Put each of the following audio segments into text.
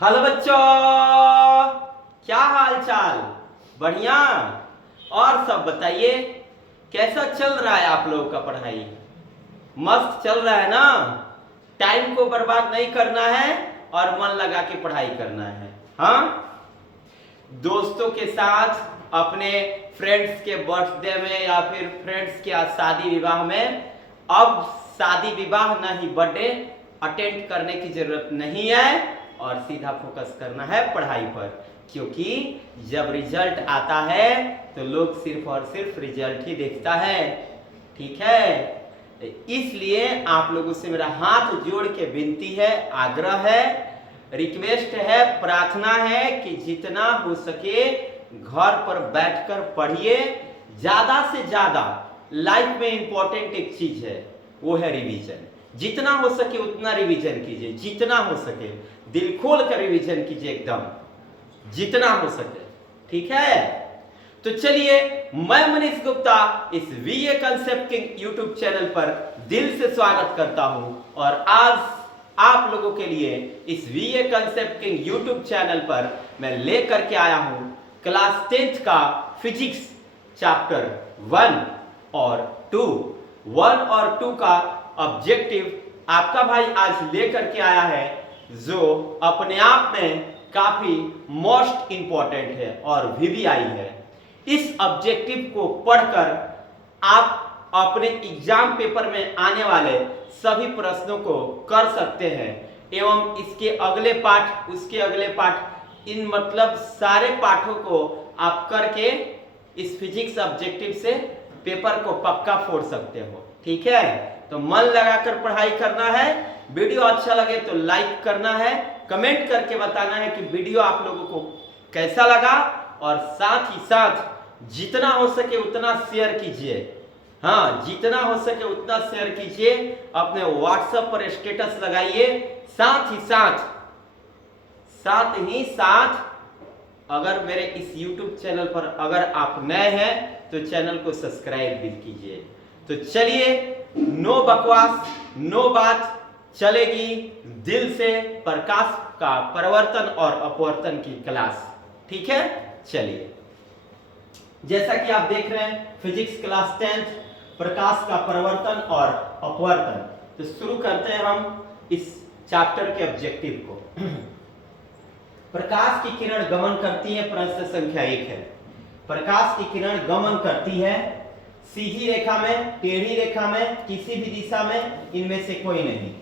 Hello बच्चों, क्या हाल चाल? बढ़िया। और सब बताइए, कैसा चल रहा है आप लोगों का पढ़ाई? मस्त चल रहा है ना? टाइम को बर्बाद नहीं करना है और मन लगा के पढ़ाई करना है। हाँ, दोस्तों के साथ, अपने फ्रेंड्स के बर्थडे में या फिर फ्रेंड्स के शादी विवाह में, अब शादी विवाह ना ही बर्थडे अटेंड करने की जरूरत नहीं है और सीधा फोकस करना है पढ़ाई पर, क्योंकि जब रिजल्ट आता है तो लोग सिर्फ और सिर्फ रिजल्ट ही देखता है। ठीक है, इसलिए आप लोगों से मेरा हाथ जोड़ के विनती है, आग्रह है, रिक्वेस्ट है, प्रार्थना है कि जितना हो सके घर पर बैठकर पढ़िए। ज्यादा से ज्यादा लाइफ में इंपॉर्टेंट एक चीज है, वो है रिवीजन। जितना हो सके उतना रिवीजन कीजिए, जितना हो सके दिल खोल कर रिवीजन कीजिए, एकदम जितना हो सके। ठीक है, तो चलिए, मैं मनीष गुप्ता इस वीए कंसेप्ट किंग यूट्यूब चैनल पर दिल से स्वागत करता हूं और आज आप लोगों के लिए इस वीए कंसेप्ट किंग यूट्यूब चैनल पर मैं लेकर के आया हूं क्लास 10th का फिजिक्स चैप्टर 1 और 2 का ऑब्जेक्टिव आपका भाई आज लेकर के आया है, जो अपने आप में काफी मोस्ट इंपॉर्टेंट है और वीवीआई है। इस ऑब्जेक्टिव को पढ़कर आप अपने एग्जाम पेपर में आने वाले सभी प्रश्नों को कर सकते हैं एवं इसके अगले पाठ, उसके अगले पाठ, इन मतलब सारे पाठों को आप करके इस फिजिक्स ऑब्जेक्टिव से पेपर को पक्का फोड़ सकते हो। ठीक है, तो मन लगाकर पढ़ाई करना है। वीडियो अच्छा लगे तो लाइक करना है, कमेंट करके बताना है कि वीडियो आप लोगों को कैसा लगा, और साथ ही साथ जितना हो सके उतना शेयर कीजिए। हाँ, जितना हो सके उतना शेयर कीजिए, अपने व्हाट्सएप पर स्टेटस लगाइए। साथ ही साथ अगर मेरे इस YouTube चैनल पर अगर आप नए हैं तो चैनल को सब्सक्राइब भी कीजिए। तो चलिए, नो बकवास, नो बात, चलेगी दिल से प्रकाश का परिवर्तन और अपवर्तन की क्लास। ठीक है, चलिए, जैसा कि आप देख रहे हैं फिजिक्स क्लास 10th प्रकाश का परिवर्तन और अपवर्तन। तो शुरू करते हैं हम इस चैप्टर के ऑब्जेक्टिव को। प्रकाश की किरण गमन करती है, प्रश्न संख्या 1 है। प्रकाश की किरण गमन करती है सीधी रेखा में, टेढ़ी रेखा में, किसी भी दिशा में, इनमें से कोई नहीं।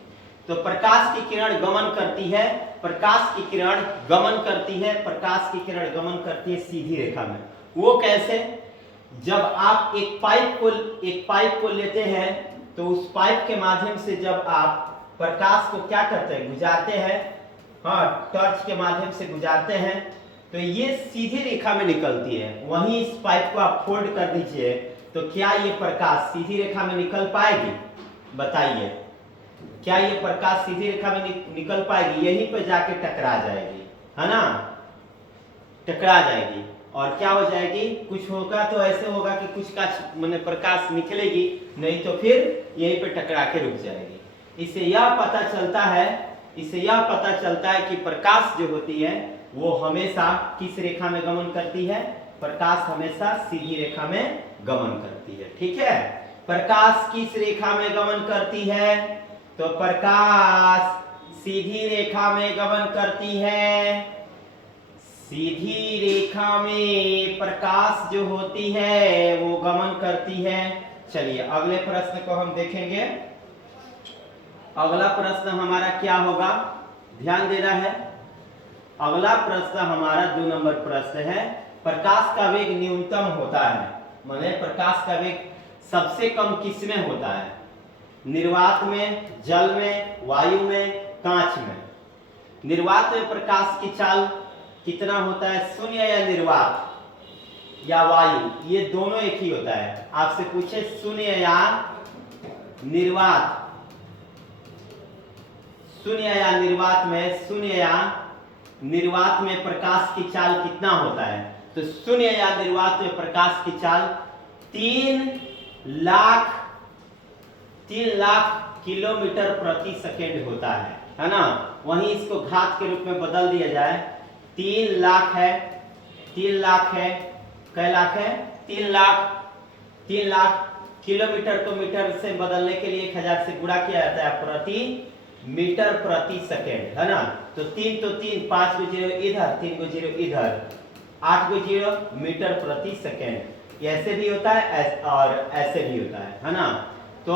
तो प्रकाश की किरण गमन करती है, प्रकाश की किरण गमन करती है, प्रकाश की किरण गमन करती है सीधी रेखा में। वो कैसे? जब आप एक पाइप को लेते हैं तो उस पाइप के माध्यम से जब आप प्रकाश को क्या करते हैं, गुजारते हैं, हाँ, टॉर्च के माध्यम से गुजारते हैं, तो ये सीधी रेखा में निकलती है। वहीं इस पाइप को आप फोल्ड कर दीजिए तो क्या ये प्रकाश सीधी रेखा में निकल पाएगी? बताइए, क्या ये प्रकाश सीधी रेखा में निकल पाएगी? यहीं पर जाके टकरा जाएगी, है ना? टकरा जाएगी और क्या हो जाएगी? कुछ होगा तो ऐसे होगा कि कुछ का माने प्रकाश निकलेगी, नहीं तो फिर यहीं पे टकरा के रुक जाएगी। इससे यह पता चलता है कि प्रकाश जो होती है वो हमेशा किस रेखा में गमन करती है? प्रकाश हमेशा सीधी रेखा में गमन करती है। ठीक है, प्रकाश किस रेखा में गमन करती है? तो प्रकाश सीधी रेखा में गमन करती है। सीधी रेखा में प्रकाश जो होती है वो गमन करती है। चलिए, अगले प्रश्न को हम देखेंगे। अगला प्रश्न हमारा क्या होगा, ध्यान देना है। अगला प्रश्न हमारा 2 नंबर प्रश्न है। प्रकाश का वेग न्यूनतम होता है, माने प्रकाश का वेग सबसे कम किस में होता है? निर्वात में, जल में, वायु में, कांच में। निर्वात में प्रकाश की चाल कितना होता है? शून्य या निर्वात या वायु, ये दोनों एक ही होता है। आपसे पूछे शून्य या निर्वात, शून्य या निर्वात में प्रकाश की चाल कितना होता है? तो शून्य या निर्वात में प्रकाश की चाल 3 लाख किलोमीटर प्रति सेकेंड होता है ना? वहीं इसको घात के रूप में बदल दिया जाए, 3 लाख है, 3 लाख है, कै लाख है, 3 लाख, 3 लाख। किलोमीटर को मीटर से बदलने के लिए 1000 से गुणा किया जाता है प्रति मीटर प्रति सेकेंड, है ना। तो 3 तो 3, 5 को 0 इधर, 3 को 0 इधर, 8 को 0 मीटर प्रति सेकेंड। ऐसे भी होता है और ऐसे भी होता है ना। तो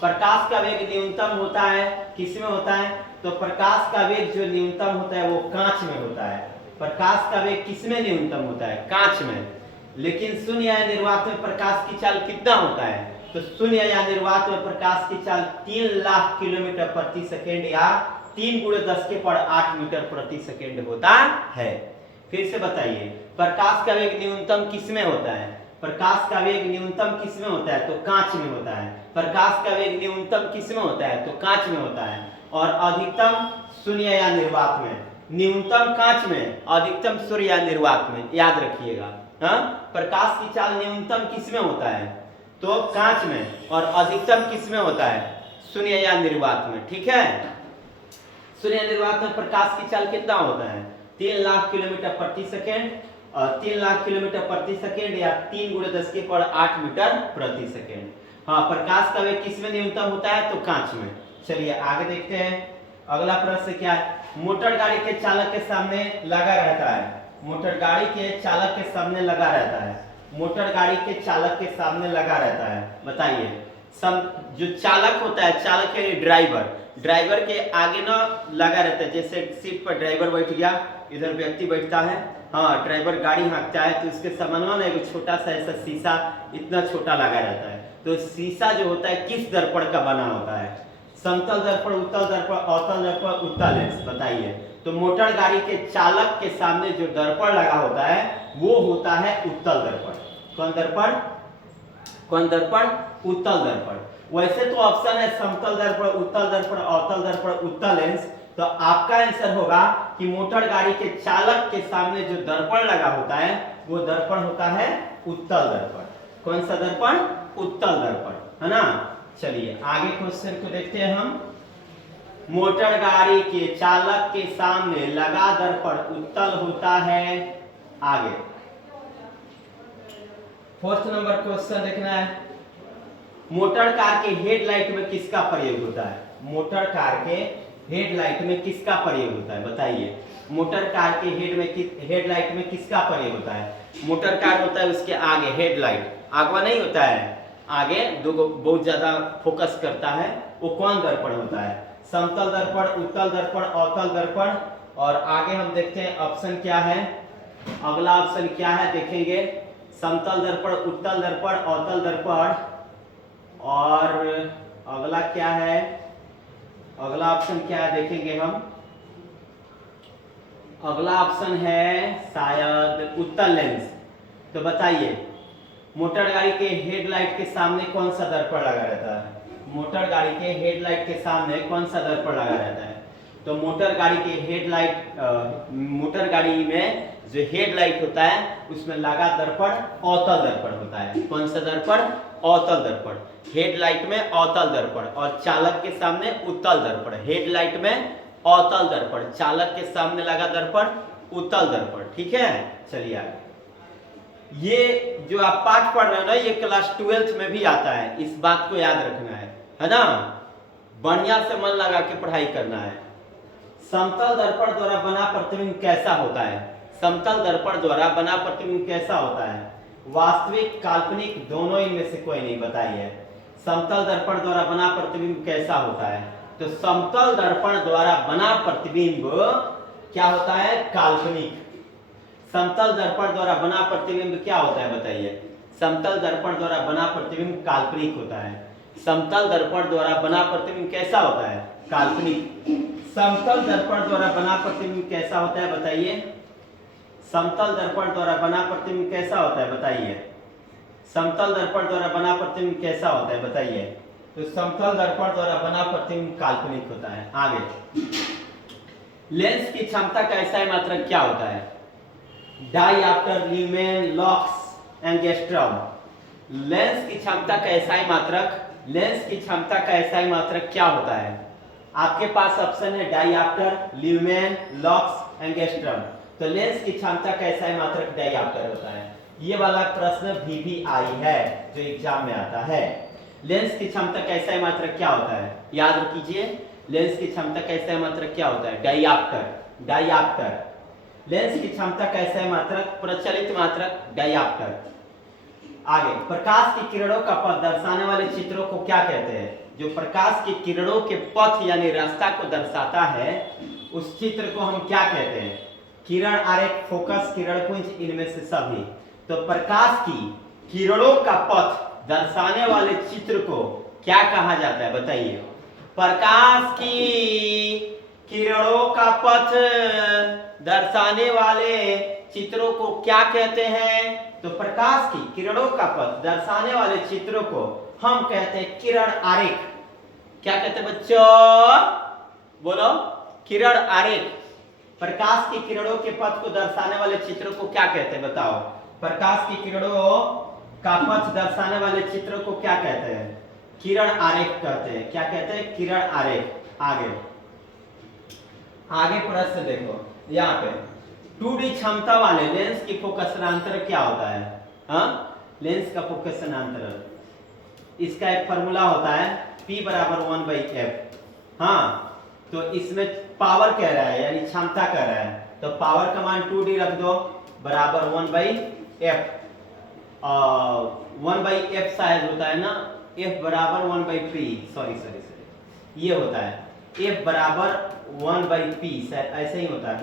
प्रकाश का वेग न्यूनतम होता है, किसमें होता है? तो प्रकाश का वेग जो न्यूनतम होता है वो कांच में होता है। प्रकाश का वेग किसमें न्यूनतम होता है? कांच में। लेकिन शून्य या निर्वात में प्रकाश की चाल कितना होता है? तो शून्य या निर्वात में प्रकाश की चाल 3 लाख किलोमीटर प्रति सेकेंड या 3 × 10⁸ मीटर प्रति सेकेंड होता है। फिर से बताइए, प्रकाश का वेग न्यूनतम किसमें होता है? प्रकाश का वेग न्यूनतम किसमें होता है? तो कांच में होता है। प्रकाश का वेग न्यूनतम किसमें होता है? तो कांच में होता है। और अधिकतम शून्य या निर्वात में। न्यूनतम कांच में, अधिकतम सूर्य या निर्वात में, याद रखिएगा। हाँ, प्रकाश की चाल न्यूनतम किसमें होता है? तो कांच में। और अधिकतम किसमें होता है? शून्य या निर्वात में। ठीक है, शून्य निर्वात में प्रकाश की चाल कितना होता है? 3 लाख किलोमीटर प्रति सेकेंड, और 3 लाख किलोमीटर प्रति सेकेंड या 3 × 10⁸ मीटर प्रति सेकेंड। हाँ, प्रकाश का वेग किसमें न्यूनतम होता है? तो कांच में। चलिए आगे देखते हैं। अगला प्रश्न क्या है? मोटर गाड़ी के चालक के सामने लगा रहता है। मोटर गाड़ी के चालक के सामने लगा रहता है। मोटर गाड़ी के चालक के सामने लगा रहता है। बताइए, जो चालक होता है, चालक यानी ड्राइवर, ड्राइवर के आगे ना लगा रहता है। जैसे सीट पर ड्राइवर बैठ गया, इधर व्यक्ति बैठता है। हाँ, ड्राइवर गाड़ी हाँकता है तो उसके सामने ना एक छोटा सा ऐसा शीशा, इतना छोटा लगा रहता है। तो शीशा जो होता है किस दर्पण का बना होता है? समतल दर्पण, उत्तल दर्पण, अवतल दर्पण, उत्तल लेंस। बताइए, तो मोटर गाड़ी के चालक के सामने जो दर्पण लगा होता है वो होता है उत्तल दर्पण। कौन दर्पण? कौन दर्पण? उत्तल दर्पण। वैसे तो ऑप्शन है समतल दर्पण, उत्तल दर्पण, अवतल दर्पण, उत्तल लेंस। तो आपका आंसर होगा कि मोटर गाड़ी के चालक के सामने जो दर्पण लगा होता है वो दर्पण होता है उत्तल दर्पण। कौन सा दर्पण? उत्तल दर्पण, है ना। चलिए आगे क्वेश्चन को देखते हैं हम। मोटर गाड़ी के चालक के सामने लगा दर्पण उत्तल होता है। आगे 4th नंबर क्वेश्चन देखना है। मोटर कार के हेडलाइट में किसका प्रयोग होता है? मोटर कार के हेडलाइट में किसका प्रयोग होता है? बताइए, मोटर कार के हेडलाइट में किसका प्रयोग होता है? मोटर कार होता है उसके आगे हेडलाइट, आगवा नहीं होता है, आगे दो बहुत ज्यादा फोकस करता है, वो कौन दर्पण होता है? समतल दर्पण, उत्तल दर्पण, अवतल दर्पण। और आगे हम देखते हैं ऑप्शन क्या है। अगला ऑप्शन क्या है देखेंगे, समतल दर्पण, उत्तल दर्पण, अवतल दर्पण। और अगला क्या है? अगला ऑप्शन क्या है देखेंगे हम। अगला ऑप्शन है शायद उत्तल लेंस। तो बताइए, मोटर गाड़ी के हेडलाइट के सामने कौन सा दर्पण लगा रहता है? मोटर गाड़ी के हेडलाइट के सामने कौन सा दर्पण लगा रहता है? तो मोटर गाड़ी के हेडलाइट, मोटर गाड़ी में जो हेडलाइट होता है उसमें लगा दर्पण अवतल दर्पण होता है। कौन सा दर्पण? अवतल दर्पण। हेडलाइट में अवतल दर्पण और चालक के सामने उत्तल दर्पण। हेडलाइट में अवतल दर्पण, चालक के सामने लगा दर्पण उत्तल दर्पण। ठीक है, चलिए आगे। ये जो आप पाठ पढ़ रहे हो ना, ये क्लास 12th में भी आता है, इस बात को याद रखना है ना। बढ़िया से मन लगा के पढ़ाई करना है। समतल दर्पण द्वारा बना प्रतिबिंब कैसा होता है? समतल दर्पण द्वारा बना प्रतिबिंब कैसा होता है? वास्तविक, काल्पनिक, दोनों इनमें से कोई नहीं। बताइए, समतल दर्पण द्वारा बना प्रतिबिंब कैसा होता है? तो समतल दर्पण द्वारा बना प्रतिबिंब क्या होता है? काल्पनिक। समतल दर्पण द्वारा बना प्रतिबिंब क्या होता है? बताइए, समतल दर्पण द्वारा बना प्रतिबिंब काल्पनिक होता है। समतल दर्पण द्वारा बना प्रतिबिंब कैसा होता है? काल्पनिक। समतल दर्पण द्वारा बना प्रतिबिंब कैसा होता है? बताइए, समतल दर्पण द्वारा बना प्रतिबिंब कैसा होता है? बताइए, समतल दर्पण द्वारा बना प्रतिबिंब कैसा होता है? बताइए। तो समतल दर्पण द्वारा बना प्रतिबिंब काल्पनिक होता है। आगे, लेंस की क्षमता का एसआई मात्रक क्या होता है? डायऑप्टर, ल्यूमेन, लक्स, एंगस्ट्रॉम। लेंस की क्षमता का एसआई मात्रक, लेंस की क्षमता का एसआई मात्रक क्या होता है? आपके पास ऑप्शन है डाइऑप्टर, ल्यूमेन, लॉक्स, एंगस्ट्रम। तो लेंस की क्षमता का SI मात्रक डाइऑप्टर होता है। ये वाला प्रश्न भी आई है जो एग्जाम में आता है। लेंस की क्षमता का SI मात्रक क्या होता है, याद रखिए। लेंस की क्षमता का SI मात्रक क्या होता है, डाइऑप्टर। डाइऑप्टर लेंस की क्षमता का SI मात्रक, प्रचलित मात्रक डाइऑप्टर। आगे, प्रकाश की किरणों का पथ दर्शाने वाले चित्रों को क्या कहते हैं? जो प्रकाश की किरणों के पथ यानी रास्ता को दर्शाता है उस चित्र को हम क्या कहते हैं? किरण आरेख, फोकस, किरणपुंज, इनमें से सभी। तो प्रकाश की किरणों का पथ दर्शाने वाले चित्र को क्या कहा जाता है, बताइए। प्रकाश की किरणों का पथ दर्शाने वाले चित्रों को क्या कहते हैं? तो प्रकाश की किरणों का पथ दर्शाने वाले चित्रों को हम कहते हैं किरण आरेख। क्या कहते हैं बच्चों, बोलो? किरण आरेख। प्रकाश की किरणों के पथ को दर्शाने वाले चित्रों को क्या कहते हैं, बताओ? प्रकाश की किरणों का पथ दर्शाने वाले चित्रों को क्या कहते हैं? किरण आरेख कहते हैं। क्या कहते हैं? किरण आरेख। आगे प्रश्न देखो, यहाँ पे 2D क्षमता वाले लेंस की फोकसनांतर क्या होता है? लेंस का फोकसनांतर, इसका एक फॉर्मूला होता है P = 1/f। तो इसमें पावर कह रहा है यानी क्षमता कह रहा है, तो पावर का मान 2D रख दो बराबर 1/f। 1/f शायद होता है ना, f बराबर 1/p, सॉरी ये होता है f बराबर 1/p, शायद ऐसे ही होता है।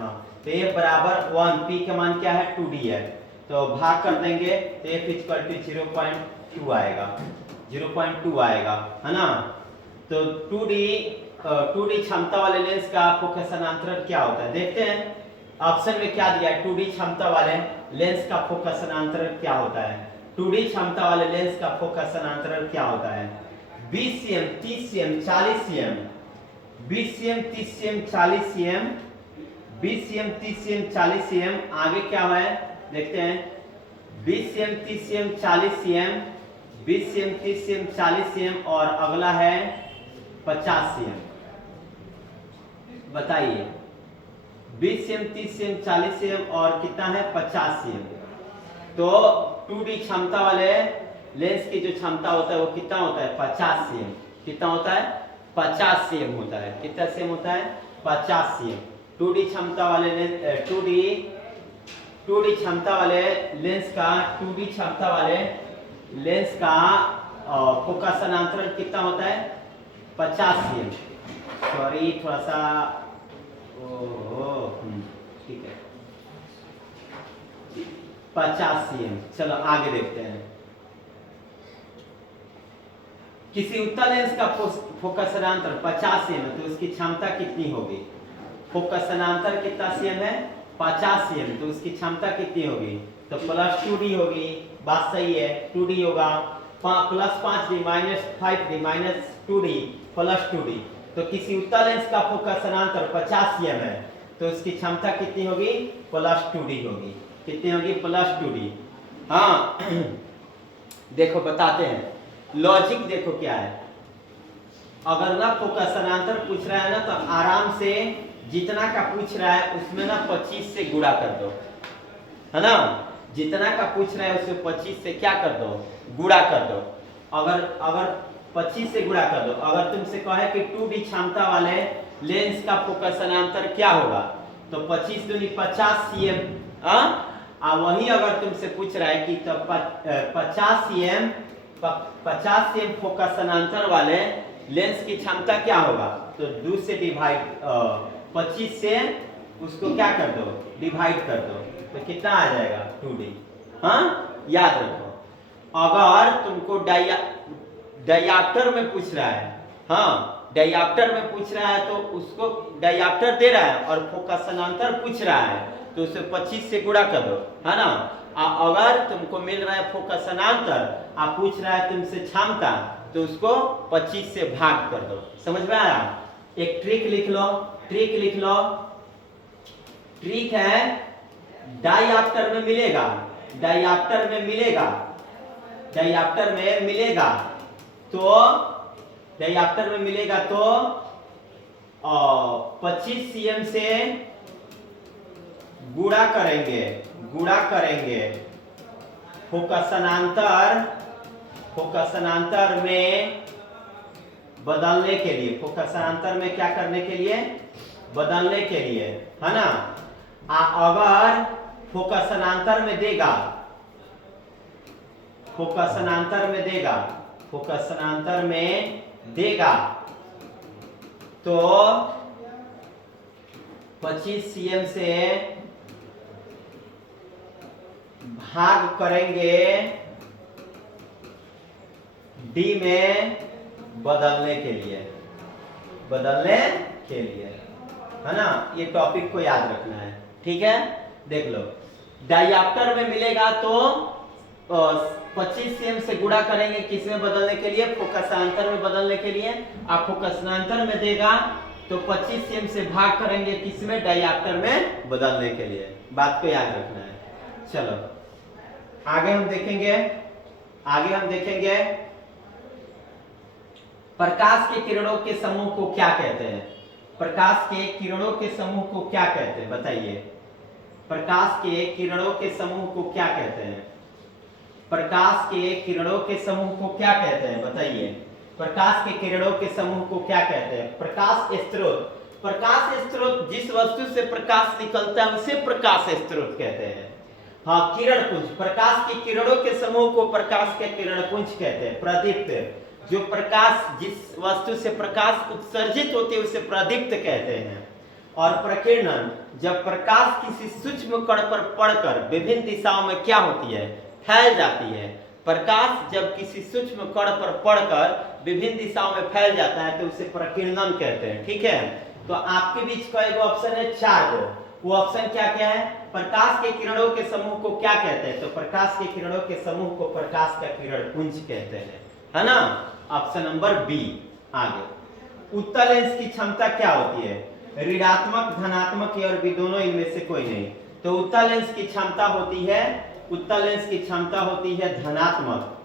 तो f बराबर 1, p का मान क्या है, 2D है, तो भाग कर देंगे तो f = 0.2 आएगा, 0.2 आएगा, है ना। तो 2D क्षमता वाले लेंस का फोकसनांतर क्या होता है, देखते हैं। ऑप्शन में क्या दिया है, 2D क्षमता वाले लेंस का फोकसनांतर क्या होता है? 2D क्षमता वाले लेंस का फोकसनांतर क्या होता है? 20 cm, 30 cm, 40 cm, 20 cm, 30 cm, 40 cm, 20 cm, 30 cm, 40 cm। आगे क्या है देखते हैं। 20 cm, 30 cm, 40 cm, 20 cm, 30 cm, 40 cm, और अगला है 50 cm। बताइए, 20 cm, 30 cm, 40 cm और कितना है, 50 cm। तो 2D क्षमता वाले लेंस की जो क्षमता होता है वो कितना होता है, 50 cm। कितना होता है, 50 cm होता है। कितना cm होता है, 50 cm। 2D क्षमता वाले 2D क्षमता वाले लेंस का 2D क्षमता वाले लेंस का फोकसनांतर कितना होता है, 50 cm। सॉरी थोड़ा सा, ठीक है, 50 cm। चलो आगे देखते हैं। किसी उत्तल लेंस का फोकसनांतर 50 cm है, तो उसकी क्षमता कितनी होगी? फोकसनांतर कितना cm है, 50 cm, तो उसकी क्षमता कितनी होगी? तो प्लस 2D होगी। बात सही है, 2D होगा, plus 5D minus 5D minus 2D plus 2D। तो किसी उत्तल लेंस का फोकसनांतर 50 cm है, तो उसकी क्षमता कितनी होगी, प्लस 2D होगी। कितनी होगी, प्लस 2D। देखो बताते हैं, लॉजिक देखो क्या है। अगर ना फोकसनांतर पूछ रहा है ना, तो आराम से जितना का पूछ रहा है उसमें ना 25 से गुणा कर दो, है ना। जितना का पूछ रहा है उसमें 25 से क्या कर दो, गुणा कर दो। अगर 25 से गुणा कर दो। अगर तुमसे कहे कि 2D क्षमता वाले लेंस का फोकसनांतर क्या होगा, तो 25 दूनी 50 cm। वही अगर तुमसे पूछ रहा है कि तो 50 cm फोकसनांतर वाले लेंस की क्षमता क्या होगा, तो 2 से डिवाइड 25 से उसको क्या कर दो, डिवाइड कर दो, तो कितना आ जाएगा, 2D। याद रखो, अगर तुमको डाइऑप्टर में पूछ रहा है, डाइऑप्टर में पूछ रहा है, तो उसको डाइऑप्टर दे रहा है और फोकसनांतर पूछ रहा है, तो उसे 25 से गुणा कर दो, है ना। अगर तुमको मिल रहा है फोकसनांतर, आप पूछ रहा है तुमसे क्षमता, तो उसको 25 से भाग कर दो। समझ में आया? एक ट्रिक लिख लो, ट्रिक है, डाइऑप्टर में मिलेगा, डाइऑप्टर में मिलेगा तो और 25 cm से गुणा करेंगे, फोकसनांतर में बदलने के लिए, फोकसनांतर में क्या करने के लिए, बदलने के लिए, है ना। अगर फोकसनांतर में देगा, तो 25 cm से भाग करेंगे D में बदलने के लिए, है ना। ये टॉपिक को याद रखना है, ठीक है। देख लो, डायऑप्टर में मिलेगा तो 25 cm से गुणा करेंगे किस में बदलने के लिए, फोकसांतर में बदलने के लिए। आप फोकसांतर में देगा तो 25 cm से भाग करेंगे किस में, डायऑप्टर में बदलने के लिए। बात को याद रखना है। चलो आगे हम देखेंगे प्रकाश के किरणों के समूह को क्या कहते हैं। प्रकाश के किरणों के समूह को क्या कहते हैं, बताइए। प्रकाश के किरणों के समूह को क्या कहते हैं, प्रकाश के किरणों के समूह को क्या कहते हैं, बताइए। प्रकाश के किरणों के समूह को क्या कहते हैं। प्रकाश स्रोत जिस वस्तु से प्रकाश निकलता है उसे प्रकाश स्रोत कहते हैं। हाँ, किरण पुंज, प्रकाश की किरणों के समूह को प्रकाश के किरण पुंज कहते हैं। प्रदीप्त, जो प्रकाश, जिस वस्तु से प्रकाश उत्सर्जित होती है उसे प्रदीप्त कहते हैं। और प्रकीर्णन, जब प्रकाश किसी सूक्ष्म कण पर पड़कर विभिन्न दिशाओं में क्या होती है, फैल जाती है। प्रकाश जब किसी सूक्ष्म कण पर पड़कर विभिन्न दिशाओं में फैल जाता है तो उसे प्रकीर्णन कहते हैं, ठीक है। तो आपके बीच का एक ऑप्शन है 4 गो, वो ऑप्शन क्या क्या है। प्रकाश के किरणों के समूह को क्या कहते हैं, तो प्रकाश के किरणों के समूह को प्रकाश का किरण पुंज कहते हैं, है ना। Option number B. आगे, उत्तल लेंस की क्षमता क्या होती है, ऋणात्मक, धनात्मक और भी दोनों, इनमें से कोई नहीं। तो उत्तल लेंस की क्षमता होती है, धनात्मक।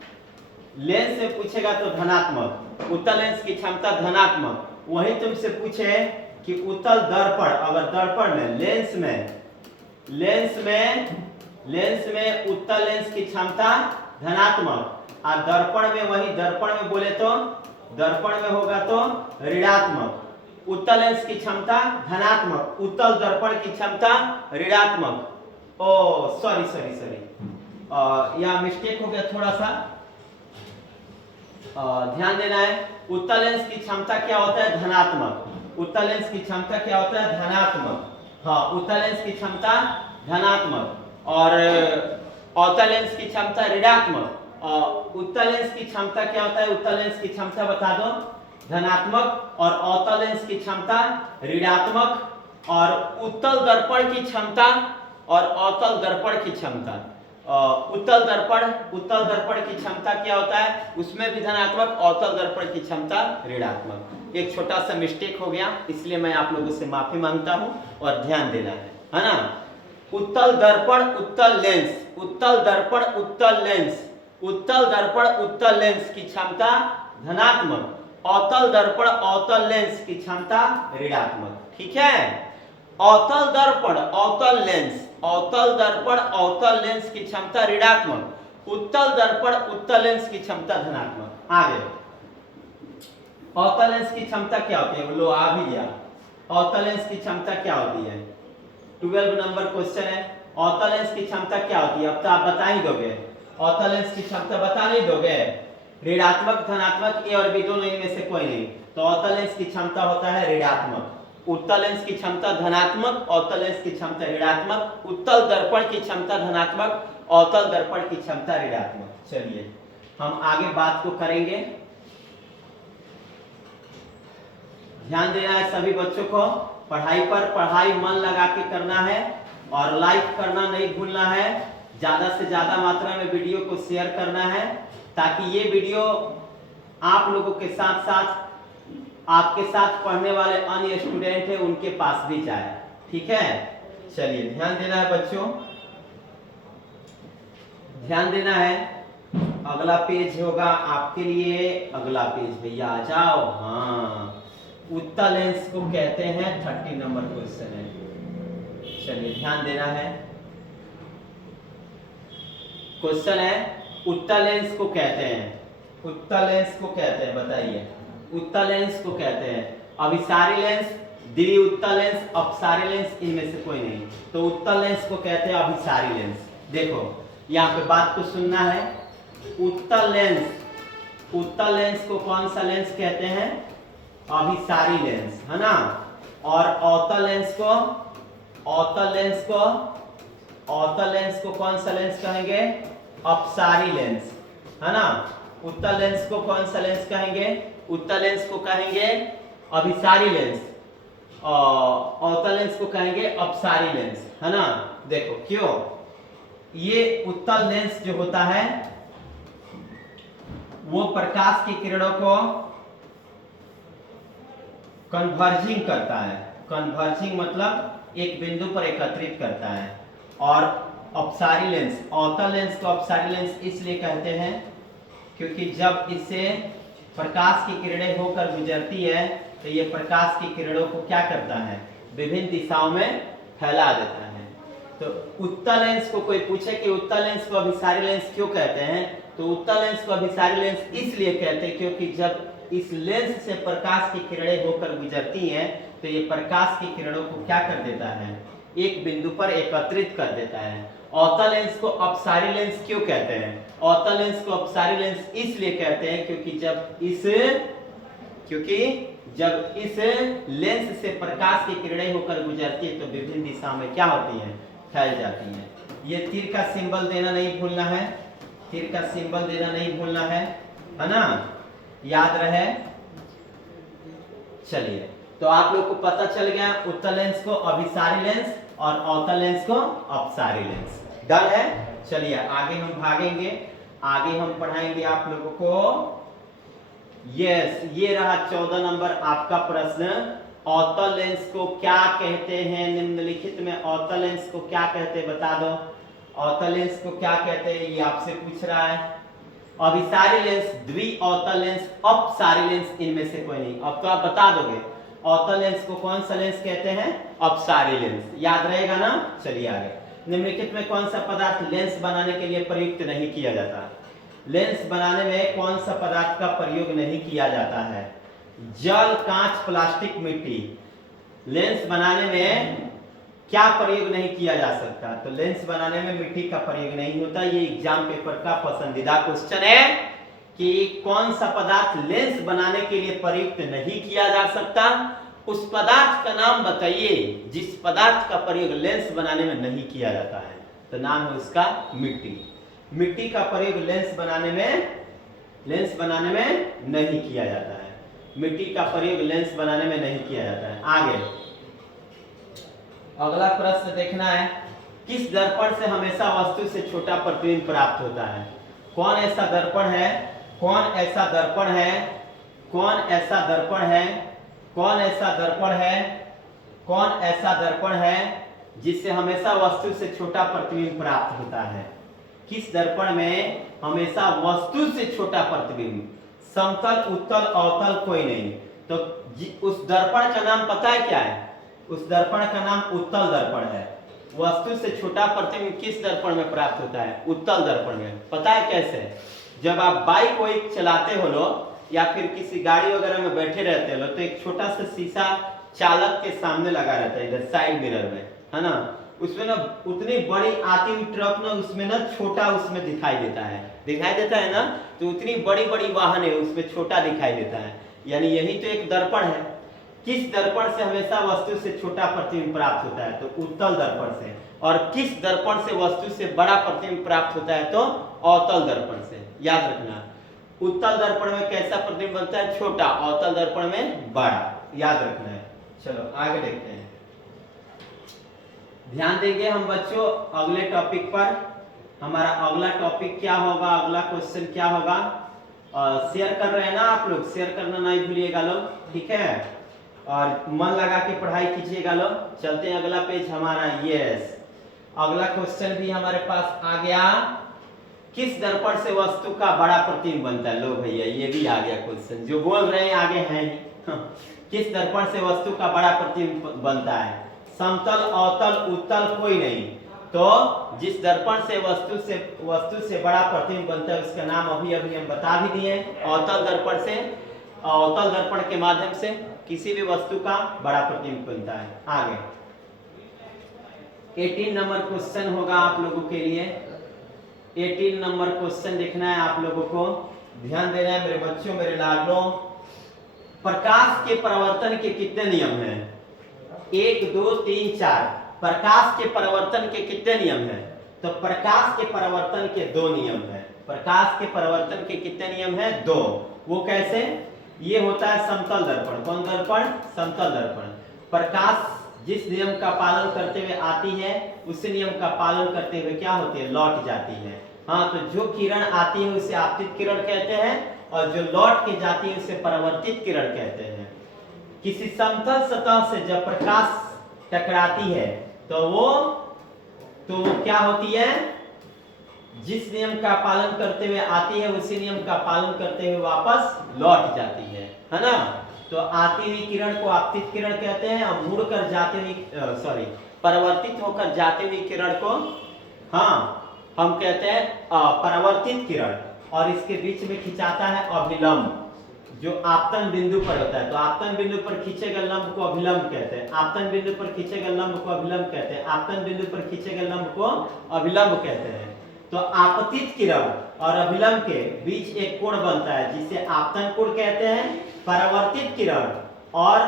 लेंस से पूछेगा तो धनात्मक, उत्तल लेंस की क्षमता धनात्मक। वही तुमसे पूछे कि उत्तल दर्पण, अगर दर्पण में, लेंस में उत्तल लेंस की क्षमता धनात्मक, और दर्पण में, वही दर्पण में बोले तो, दर्पण में होगा तो ऋणात्मक। उत्तल लेंस की क्षमता धनात्मक, उत्तल दर्पण की क्षमता ऋणात्मक। ओ सॉरी, यहाँ मिस्टेक हो गया थोड़ा सा, ध्यान देना है। उत्तल लेंस की क्षमता क्या होता है, धनात्मक। उत्तल लेंस की क्षमता क्या होता है, धनात्मक। हाँ, उत्तल लेंस की क्षमता धनात्मक, और अवतल लेंस की क्षमता ऋणात्मक। उत्तल लेंस की क्षमता क्या होता है, उत्तल लेंस की क्षमता बता दो, धनात्मक, और अवतल लेंस की क्षमता ऋणात्मक। और उत्तल दर्पण की क्षमता और अवतल दर्पण की क्षमता, उत्तल दर्पण की क्षमता क्या होता है, उसमें भी धनात्मक, अवतल दर्पण की क्षमता ऋणात्मक। एक छोटा सा मिस्टेक हो गया, इसलिए मैं आप लोगों से माफी मांगता हूं, और ध्यान देना है ना। उत्तल दर्पण उत्तल लेंस, उत्तल दर्पण उत्तल लेंस की क्षमता धनात्मक, अवतल दर्पण अवतल लेंस की क्षमता ऋणात्मक, ठीक है। अवतल दर्पण अवतल लेंस की क्षमता ऋणात्मक, उत्तल दर्पण उत्तल लेंस की क्षमता धनात्मक। आगे, अवतल लेंस की क्षमता क्या होती है, लो आ भी गया। अवतल लेंस की क्षमता क्या होती है, 12 नंबर क्वेश्चन है। अवतल लेंस की क्षमता क्या होती है, अब तो आप बता ही दोगे। अवतल लेंस की क्षमता बता नहीं दोगे, ऋणात्मक, धनात्मक, ए और बी दोनों, इनमें से कोई नहीं। तो अवतल लेंस की क्षमता होता है ऋणात्मक, उत्तल लेंस की क्षमता धनात्मक, अवतल लेंस की क्षमता ऋणात्मक, उत्तल दर्पण की क्षमता धनात्मक, अवतल दर्पण की क्षमता ऋणात्मक। चलिए हम आगे बात को करेंगे। ध्यान देना है सभी बच्चों को, पढ़ाई मन लगा के करना है, और लाइक करना नहीं भूलना है। ज्यादा से ज्यादा मात्रा में वीडियो को शेयर करना है, ताकि ये वीडियो आप लोगों के साथ साथ आपके साथ पढ़ने वाले अन्य स्टूडेंट हैं उनके पास भी जाए, ठीक है। चलिए ध्यान देना है बच्चों, ध्यान देना है। अगला पेज होगा आपके लिए, अगला पेज भैया आ जाओ। हाँ, उत्तल लेंस को कहते हैं 30 नंबर क्वेश्चन है। चलिए ध्यान देना है। क्वेश्चन है उत्तल लेंस को कहते हैं, उत्तल लेंस को कहते हैं, बताइए उत्तल लेंस को कहते हैं अभिसारी लेंस, द्वि उत्तल लेंस, अपसारी लेंस, इनमें से कोई नहीं। तो उत्तल लेंस को कहते हैं अभिसारी लेंस। देखो यहाँ पे बात को सुनना है। उत्तल लेंस, उत्तल लेंस को कौन सा लेंस कहते हैं? अभिसारी लेंस, है ना। और अवतल लेंस को, अवतल लेंस को, अवतल लेंस को कौन सा लेंस कहेंगे? अपसारी लेंस, है ना। उत्तल लेंस को कौन सा लेंस कहेंगे? उत्तल लेंस को कहेंगे अभिसारी लेंस, अवतल लेंस को कहेंगे अपसारी लेंस, है ना। देखो क्यों, ये उत्तल लेंस जो होता है वो प्रकाश की किरणों को कन्वर्जिंग करता है। कन्वर्जिंग मतलब एक बिंदु पर एकत्रित करता है। और अपसारी लेंस, अवतल लेंस को अपसारी लेंस इसलिए कहते हैं क्योंकि जब इससे प्रकाश की किरणें होकर गुजरती है तो ये प्रकाश की किरणों को क्या करता है? विभिन्न दिशाओं में फैला देता है। तो उत्तल लेंस को कोई पूछे कि उत्तल लेंस को अभिसारी लेंस क्यों कहते हैं, तो उत्तल लेंस को अभिसारी लेंस इसलिए कहते हैं क्योंकि जब इस लेंस से प्रकाश की किरणें होकर गुजरती हैं तो ये प्रकाश की किरणों को क्या कर देता है? एक बिंदु पर एकत्रित कर देता है। अवतल लेंस को अपसारी लेंस क्यों कहते हैं? अवतल लेंस को अपसारी लेंस इसलिए कहते हैं क्योंकि जब इस लेंस से प्रकाश की किरणें होकर गुजरती है तो विभिन्न दिशाओं में क्या होती हैं? फैल जाती हैं। ये तीर का सिंबल देना नहीं भूलना है, तीर का सिंबल देना नहीं भूलना है ना, याद रहे। चलिए तो आप लोग को पता चल गया उत्तल लेंस को अभिसारी लेंस और अवतल लेंस को अपसारी लेंस। डन है। चलिए आगे हम भागेंगे, आगे हम पढ़ाएंगे आप लोगों को। यस, ये रहा 14 नंबर आपका प्रश्न। अवतल लेंस को क्या कहते हैं? निम्नलिखित में अवतल लेंस को क्या कहते हैं बता दो। अवतल लेंस को क्या कहते हैं ये आपसे पूछ रहा है। अभिसारी लेंस, द्वि अवतल लेंस, अपसारी लेंस, इनमें से कोई नहीं। अब तो आप बता दोगे अवतल लेंस को कौन सा लेंस कहते हैं? अपसारी लेंस। याद रहेगा ना। चलिए आगे। निम्नलिखित में कौन सा पदार्थ लेंस बनाने के लिए प्रयुक्त नहीं किया जाता? लेंस बनाने में कौन सा पदार्थ का प्रयोग नहीं किया जाता है? जल, कांच, प्लास्टिक, मिट्टी। लेंस बनाने में क्या प्रयोग नहीं किया जा सकता? तो लेंस बनाने में मिट्टी का प्रयोग नहीं होता। ये एग्जाम पेपर का पसंदीदा क्वेश्चन है कि कौन सा पदार्थ लेंस बनाने के लिए प्रयुक्त नहीं किया जा सकता। उस पदार्थ का नाम बताइए जिस पदार्थ का प्रयोग लेंस बनाने में नहीं किया जाता है। तो नाम है उसका मिट्टी। मिट्टी का प्रयोग लेंस बनाने में नहीं किया जाता है। मिट्टी का प्रयोग लेंस बनाने में नहीं किया जाता है। आगे अगला प्रश्न देखना है। किस दर्पण से हमेशा वस्तु से छोटा प्रतिबिंब प्राप्त होता है? कौन ऐसा दर्पण है? कौन ऐसा दर्पण है? कौन ऐसा दर्पण है? कौन ऐसा दर्पण है? कौन ऐसा दर्पण है जिससे हमेशा वस्तु से छोटा प्रतिबिंब प्राप्त होता है? किस दर्पण में हमेशा वस्तु से छोटा प्रतिबिंब? समतल, उत्तल, अवतल, कोई नहीं। तो उस दर्पण का नाम पता है क्या है? उस दर्पण का नाम उत्तल दर्पण है। वस्तु से छोटा प्रतिबिंब किस दर्पण में प्राप्त होता है? उत्तल दर्पण में। पता है कैसे? जब आप बाइक वाइक चलाते हो लो या फिर किसी गाड़ी वगैरह में बैठे रहते हो तो एक छोटा सा शीशा चालक के सामने लगा रहता है, इधर साइड मिरर में, है ना। उसमें ना उतनी बड़ी आती हुई ट्रक ना उसमें ना छोटा उसमें दिखाई देता है ना। तो उतनी बड़ी बड़ी वाहन है उसमें छोटा दिखाई देता है। यानी यही तो एक दर्पण है। किस दर्पण से हमेशा वस्तु से छोटा प्रतिबिंब प्राप्त होता है? तो उत्तल दर्पण से। और किस दर्पण से वस्तु से बड़ा प्रतिबिंब प्राप्त होता है? तो अवतल दर्पण से। याद रखना, उत्तल दर्पण में कैसा प्रतिबिंब बनता है? छोटा। अवतल दर्पण में बड़ा। याद रखना है। चलो आगे देखते हैं। ध्यान देंगे हम बच्चों अगले टॉपिक पर। हमारा अगला टॉपिक क्या होगा? अगला क्वेश्चन क्या होगा? शेयर कर रहे हैं ना आप लोग? शेयर करना नहीं भूलिएगा लोग, ठीक है। और मन लगा के पढ़ाई कीजिएगा लोग। चलते हैं अगला पेज हमारा। यस, अगला क्वेश्चन भी हमारे पास आ गया। किस दर्पण से वस्तु का बड़ा प्रतिबिंब बनता है? लो भैया ये भी आ गया क्वेश्चन। जो बोल रहे हैं आगे हैं ही। किस दर्पण से वस्तु का बड़ा प्रतिबिंब बनता है? समतल, अवतल, उत्तल, कोई नहीं। तो जिस दर्पण से वस्तु से बड़ा प्रतिबिंब बनता है उसका नाम अभी हम बता भी दिए। अवतल दर्पण से, अवतल दर्पण के माध्यम से किसी भी वस्तु का बड़ा प्रतिबिंब बनता है। आगे 18 नंबर क्वेश्चन होगा आप लोगों के लिए। 18 नंबर क्वेश्चन देखना है आप लोगों को, ध्यान देना है मेरे बच्चों, मेरे लाडलों। प्रकाश के परावर्तन के कितने नियम हैं? 1 2 3 4। प्रकाश के परावर्तन के कितने नियम हैं? तो प्रकाश के परावर्तन के 2 नियम हैं। प्रकाश के परावर्तन के कितने नियम हैं? 2। वो कैसे? ये होता है समतल दर्पण। कौन दर्पण? समतल दर्पण। प्रकाश जिस नियम का पालन करते हुए आती है उसी नियम का पालन करते हुए क्या होती है? लौट जाती है। हाँ, तो जो किरण आती है उसे आपतित किरण कहते हैं और जो लौट के जाती है उसे परावर्तित किरण कहते हैं। किसी समतल सतह से जब प्रकाश टकराती है तो वो क्या होती है? जिस नियम का पालन करते हुए आती है उसी नियम का पालन करते हुए वापस लौट जाती है ना? तो आती हुई किरण को आपतित किरण कहते हैं और मुड़कर जाते हुई परावर्तित होकर जाती हुई किरण को हम कहते हैं परावर्तित किरण। और इसके बीच में खिंचाता है अभिलंब, जो आपतन बिंदु पर होता है। तो आपतन बिंदु पर खींचे गए लंब को अभिलंब कहते हैं। आपतन बिंदु पर खींचे गए लंब को अभिलंब कहते हैं। आपतन बिंदु पर खींचे गए लंब को अभिलंब कहते हैं। तो आपतित किरण और अभिलंब के बीच एक कोण बनता है जिसे आपतन कोण कहते हैं। परावर्तित किरण और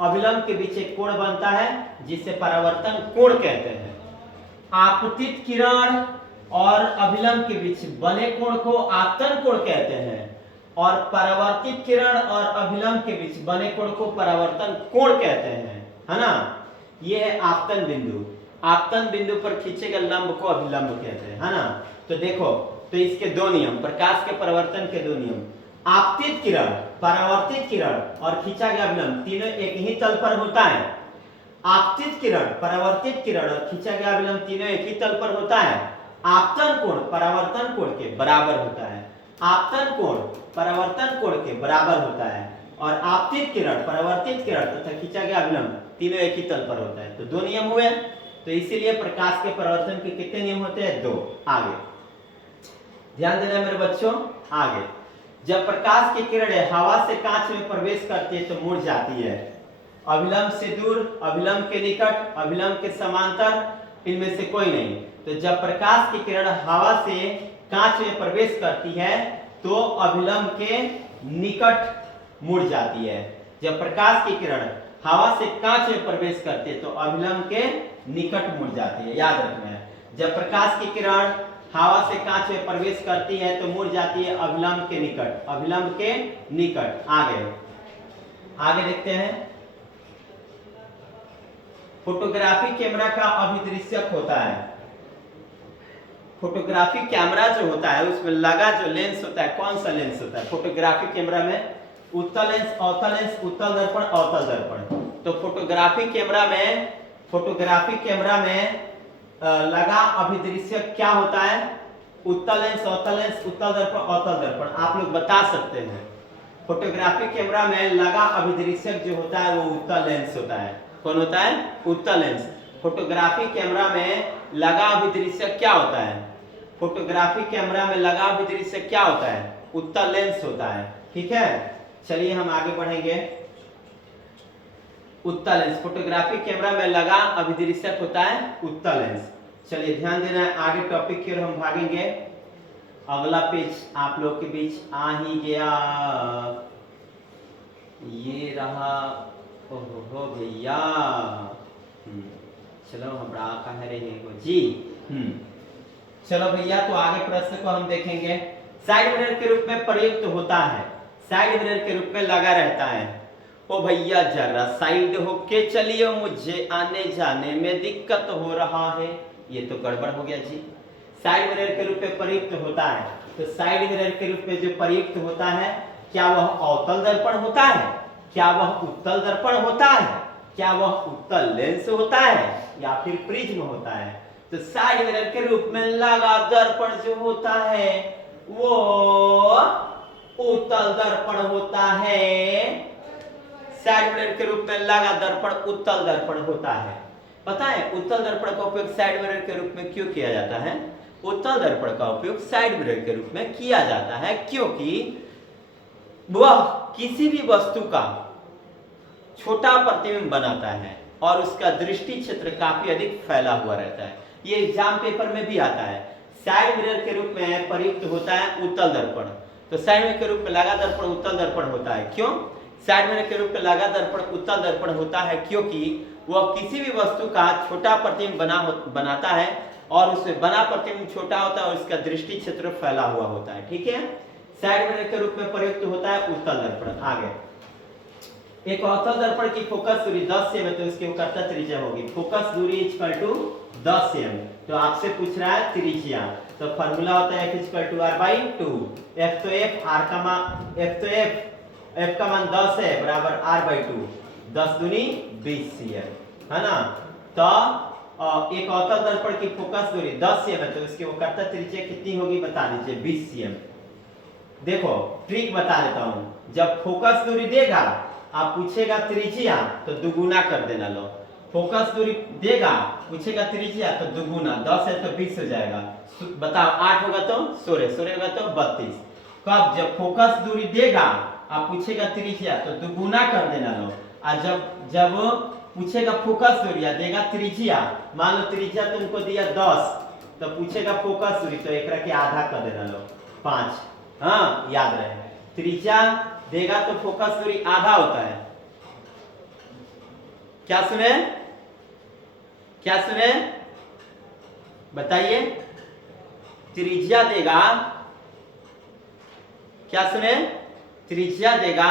अभिलंब के बीच एक कोण बनता है जिसे परावर्तन कोण कहते हैं। आपतित किरण और अभिलंब के बीच बने कोण को आपतन कोण कहते हैं और परावर्तित किरण और अभिलंब के बीच बने कोण को परावर्तन कोण कहते हैं, है ना? यह है आपतन बिंदु। आपतन बिंदु पर खींचे गए लंब को अभिलंब कहते हैं, है ना? तो देखो, तो इसके 2 नियम, प्रकाश के परावर्तन के 2 नियम। आपतित किरण, परावर्तित किरण और खींचा गया अभिलंब तीनों एक ही तल पर होता है। आपतित किरण, परावर्तित किरण और खींचा गया अभिलंब तीनों एक ही तल पर होता है। आपतन कोण परावर्तन कोण के बराबर होता है। आपतन कोण परावर्तन कोण के बराबर होता है और आपतित किरण, परावर्तित किरण तथा खींचा गया अभिलंब तीनों एक ही तल पर होता है। तो 2 नियम हुए। तो इसीलिए प्रकाश के परावर्तन के कितने नियम होते हैं? 2। आगे ध्यान देना मेरे बच्चों। आगे जब प्रकाश की किरणें हवा से कांच में प्रवेश करती है तो मुड़ जाती है। अभिलंब से दूर, अभिलंब के निकट, अभिलंब के समांतर, इनमें से कोई नहीं। तो जब प्रकाश की किरण हवा से कांच में प्रवेश करती है तो अभिलंब के निकट मुड़ जाती है। जब प्रकाश की किरण हवा से कांच में प्रवेश करती है तो अभिलंब के निकट मुड़ जाती है। याद रखना है, जब प्रकाश की किरण हवा से कांच में प्रवेश करती है तो मुड़ जाती है अभिलंब के निकट, अभिलंब के निकट। आगे देखते हैं। फोटोग्राफी कैमरा का अभिदृश्यक होता है। फोटोग्राफी कैमरा जो होता है उसमें लगा जो लेंस होता है, कौन सा लेंस होता है फोटोग्राफी कैमरा में? उत्तल लेंस, अवतल लेंस, उत्तल दर्पण, अवतल दर्पण। तो फोटोग्राफी कैमरा में लगा अभिदृश्यक क्या होता है? उत्तल लेंस, अवतल लेंस, उत्तल दर्पण, अवतल दर्पण। आप लोग बता सकते हैं। फोटोग्राफी कैमरा में लगा अभिदृश्यक जो होता है वो उत्तल लेंस होता है। कौन होता है? उत्तल लेंस। फोटोग्राफी कैमरा में लगा अभिदृश्यक क्या होता है? फोटोग्राफी कैमरा में लगा अभिदृश्यक क्या होता है? उत्तल लेंस होता है। ठीक है, चलिए हम आगे बढ़ेंगे। उत्तल लेंस, फोटोग्राफी कैमरा में लगा अभिदृश्यक होता है उत्तल लेंस। चलिए ध्यान देना है, आगे टॉपिक की ओर हम भागेंगे। अगला पेज आप लोग के बीच आ ही गया, ये रहा। ओहो भैया, चलो हमरा कह रहे हो जी। चलो भैया, तो आगे प्रश्न को हम देखेंगे। साइड मिरर के रूप में प्रयुक्त होता है, साइड मिरर के रूप में लगा रहता है। ओ भैया जरा साइड होके चलिए, मुझे आने जाने में दिक्कत हो रहा है। ये तो गड़बड़ हो गया जी। साइड मिरर के रूप में प्रयुक्त होता है, तो साइड मिरर के रूप में जो प्रयुक्त होता है, क्या वह अवतल दर्पण होता है? क्या वह उत्तल दर्पण होता है? क्या वह उत्तल लेंस होता है या फिर प्रिज्म होता है? तो साइड मिरर के रूप में लगा दर्पण जो होता है वो उत्तल दर्पण होता है। साइड मिरर के रूप में लगा दर्पण उत्तल दर्पण होता है। पता है उत्तल दर्पण का उपयोग साइड मिरर के रूप में क्यों किया जाता है? उत्तल दर्पण का उपयोग साइड मिरर के रूप में किया जाता है क्योंकि वह किसी भी वस्तु का छोटा प्रतिबिंब बनाता है और उसका दृष्टि क्षेत्र काफी अधिक फैला हुआ रहता है। ये एग्जाम पेपर में भी आता है। साइड मिरर के रूप में प्रयुक्त होता है उत्तल दर्पण। तो साइड मिरर के रूप में लगा दर्पण उत्तल दर्पण होता है। क्यों साइड मिरर के रूप में लगा दर्पण उत्तल दर्पण होता है? क्योंकि वह किसी भी वस्तु का छोटा प्रतिबिंब बनाता है और उसमें बना प्रतिबिंब छोटा होता है और उसका दृष्टि क्षेत्र फैला हुआ होता है। ठीक है, साइड मिरर के रूप में प्रयुक्त होता है उत्तल दर्पण। आगे एक अवतल दर्पण की फोकस दूरी 10 सेम है तो इसकी कर्तव्य त्रिज्या होगी। फोकस दूरी इक्वल टू 10 सेम। तो आपसे पूछ रहा है त्रिज्या, तो फार्मूला होता है F equal to R by 2। F तो F, R का मान F तो F का मान 10 है बराबर R बाई 2। 10 दूनी 20 सेम है ना। तो एक अवतल दर्पण की फोकस दूरी 10 सेम है तो इसकी वो कर्तव्य त्रिज्या कितनी होगी बता दीजिए, 20 सेम। देखो ट्रिक बता देता हूं, जब फोकस दूरी देगा आप पूछेगा त्रिज्या तो दुगुना कर देना। लो फोकस दूरी देगा पूछेगा त्रिज्या तो दुगुना, 10 है तो 20 हो जाएगा। बताओ 8 होगा तो 16, 16 होगा तो 32। कब? जब फोकस दूरी देगा आप पूछेगा त्रिज्या तो दुगुना कर देना। लो और जब पूछेगा फोकस दूरी या देगा त्रिज्या, मान लो त्रिज्या तुमको दिया 10 तो पूछेगा फोकस दूरी तो एकरा के आधा कर देना। लो 5। हाँ याद रहे, त्रिज्या देगा तो फोकस दूरी आधा होता है। क्या सुने? क्या सुने बताइए? त्रिज्या देगा, क्या सुने? त्रिज्या देगा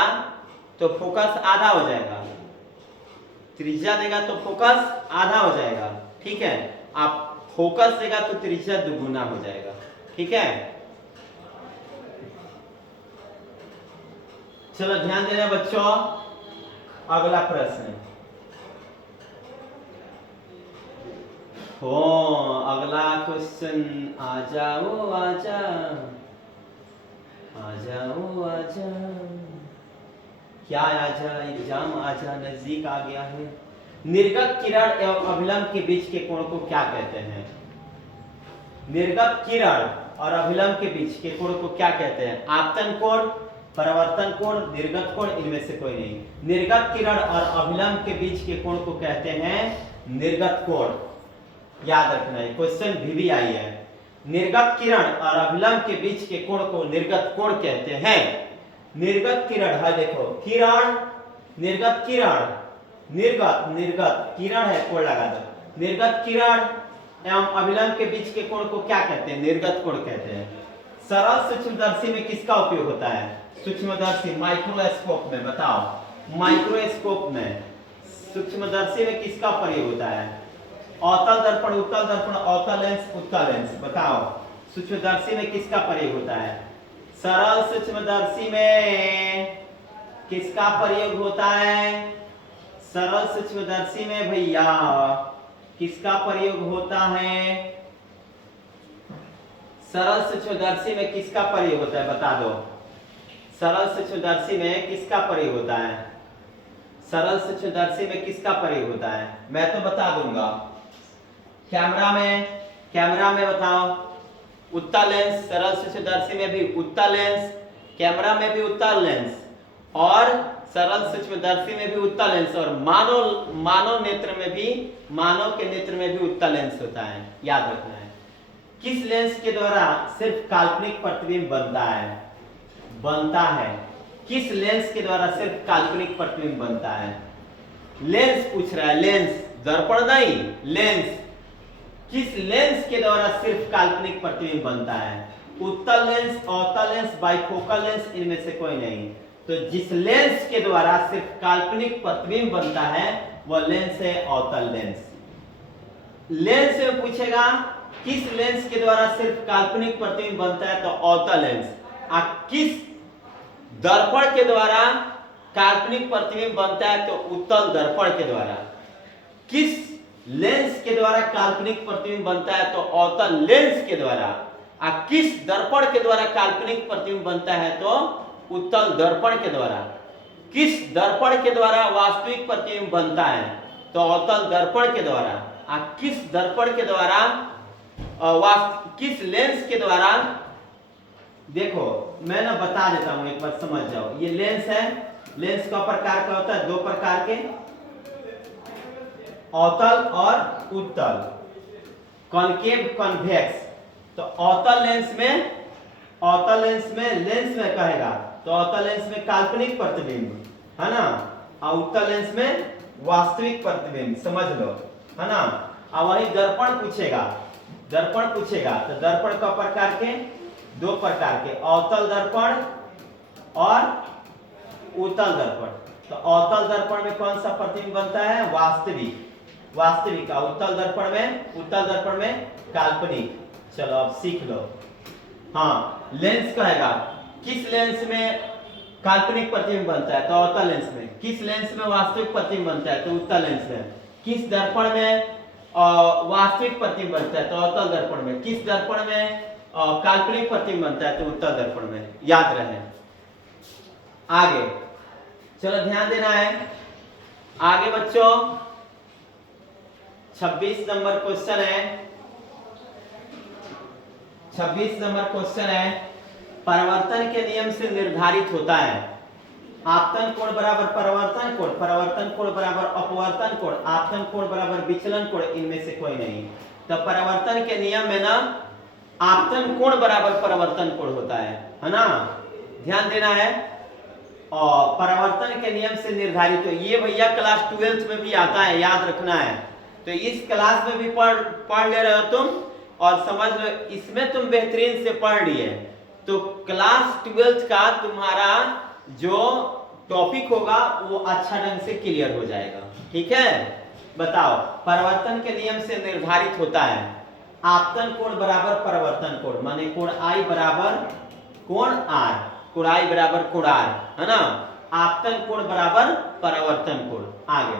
तो फोकस आधा हो जाएगा। त्रिज्या देगा तो फोकस आधा हो जाएगा। ठीक है, आप फोकस देगा तो त्रिज्या दुगुना हो जाएगा। ठीक है, चलो ध्यान देना बच्चों। अगला प्रश्न हो, अगला क्वेश्चन आ जाओ आजा, आ जाओ आजा। क्या आजा? एग्जाम आजा नजदीक आ गया है। निर्गत किरण एवं अभिलंब के बीच के कोण को क्या कहते हैं? निर्गत किरण और अभिलंब के बीच के कोण को क्या कहते हैं? आपतन कोण, परावर्तन कोण, निर्गत कोण, इनमें से कोई नहीं। निर्गत किरण और अभिलंब के बीच के कोण को कहते हैं निर्गत कोण। याद रखना है, क्वेश्चन भी आई है। निर्गत किरण और अभिलंब के बीच के कोण को निर्गत कोण कहते हैं। निर्गत किरण है, देखो किरण, निर्गत किरण, निर्गत निर्गत किरण है, कोण लगा दो। निर्गत किरण एवं अभिलंब के बीच के कोण को क्या कहते हैं? निर्गत कोण कहते हैं। सरल सूक्ष्मदर्शी में किसका उपयोग होता है? सूक्ष्मदर्शी माइक्रोस्कोप में। बताओ माइक्रोस्कोप में सूक्ष्मदर्शी में किसका प्रयोग होता है? अवतल दर्पण, उत्तल दर्पण, अवतल लेंस, उत्तल लेंस। बताओ सूक्ष्मदर्शी में किसका प्रयोग होता है? सरल सूक्ष्मदर्शी में किसका प्रयोग होता है? सरल सूक्ष्मदर्शी में भैया किसका प्रयोग होता है? सरल सूक्ष्मदर्शी में किसका प्रयोग होता है बता दो। सरल सूक्ष्मदर्शी में किसका प्रयोग होता है? सरल सूक्ष्मदर्शी में किसका प्रयोग होता है? मैं तो बता दूंगा। कैमरा में बताओ। उत्तल लेंस, सरल सूक्ष्मदर्शी में भी उत्तल लेंस, कैमरा में भी उत्तल लेंस और सरल सूक्ष्मदर्शी में भी उत्तल लेंस और मानव नेत्र में भी, मानव के नेत्र में भी उत्तल लेंस होता है। याद रखना है। किस लेंस के द्वारा सिर्फ काल्पनिक प्रतिबिंब बनता है? किस लेंस के द्वारा सिर्फ काल्पनिक प्रतिबिंब बनता है? लेंस पूछ रहा है, लेंस, दर्पण नहीं, लेंस। किस लेंस के द्वारा सिर्फ काल्पनिक प्रतिबिंब बनता है? उत्तल लेंस, अवतल लेंस, बाइफोकल लेंस, इनमें से कोई नहीं। तो जिस लेंस के द्वारा सिर्फ काल्पनिक प्रतिबिंब बनता है वह लेंस है अवतल लेंस। लेंस में पूछेगा किस लेंस के द्वारा सिर्फ काल्पनिक प्रतिबिंब बनता है तो अवतल लेंस। किस दर्पण के द्वारा काल्पनिक प्रतिबिंब बनता है तो उत्तल दर्पण के द्वारा। किस लेंस के द्वारा काल्पनिक प्रतिबिंब बनता है तो अवतल लेंस के द्वारा। किस दर्पण के द्वारा काल्पनिक प्रतिबिंब बनता है तो उत्तल दर्पण के द्वारा। किस दर्पण के द्वारा वास्तविक प्रतिबिंब बनता है? तो अवतल दर्पण के द्वारा। किस दर्पण के द्वारा किस लेंस के द्वारा? देखो मैं ना बता देता हूं, एक बार समझ जाओ। ये लेंस है, लेंस का प्रकार का होता है, दो प्रकार के, अवतल और उत्तल, कॉनकेव कॉन्वेक्स। तो अवतल लेंस में कहेगा तो अवतल लेंस में काल्पनिक प्रतिबिंब है ना, और उत्तल लेंस में वास्तविक प्रतिबिंब, समझ लो है ना। और वही दर्पण पूछेगा तो दर्पण का प्रकार के दो प्रकार के, अवतल दर्पण और उत्तल दर्पण। तो अवतल दर्पण में कौन सा प्रतिबिंब बनता है? वास्तविक। उत्तल दर्पण में काल्पनिक। चलो अब सीख लो। हाँ, लेंस कहेगा किस लेंस में काल्पनिक प्रतिबिंब बनता है? तो अवतल लेंस में। किस लेंस में वास्तविक प्रतिबिंब बनता है? तो उत्तल लेंस में। किस दर्पण में वास्तविक प्रतिबिंब बनता है? तो अवतल दर्पण में। किस दर्पण में काल्पनिक प्रतिबिंब बनता है? तो उत्तल दर्पण में। याद रहे। आगे चलो ध्यान देना है। आगे बच्चों 26 नंबर क्वेश्चन है। 26 नंबर क्वेश्चन है, परावर्तन के नियम से निर्धारित होता है आपतन कोण बराबर परावर्तन कोण बराबर अपवर्तन कोण, आपतन कोण बराबर विचलन कोण, इनमें से कोई नहीं। तो परावर्तन के नियम में ना आपतन कोण बराबर परावर्तन कोण होता है ना, ध्यान देना है। और परावर्तन के नियम से निर्धारित हो, ये भैया क्लास 12th में भी आता है, याद रखना है। तो इस क्लास में भी पढ़ ले रहे हो तुम, और समझ लो इसमें तुम बेहतरीन से पढ़ लिए, तो क्लास 12th का तुम्हारा जो टॉपिक होगा वो अच्छा ढंग से क्लियर हो जाएगा। ठीक है, बताओ। परावर्तन के नियम से निर्धारित होता है आपतन कोण बराबर परावर्तन कोण, माने कोण आई बराबर कोण आर, कोण आई बराबर कोण आर, है ना। आपतन कोण बराबर परावर्तन कोण। आगे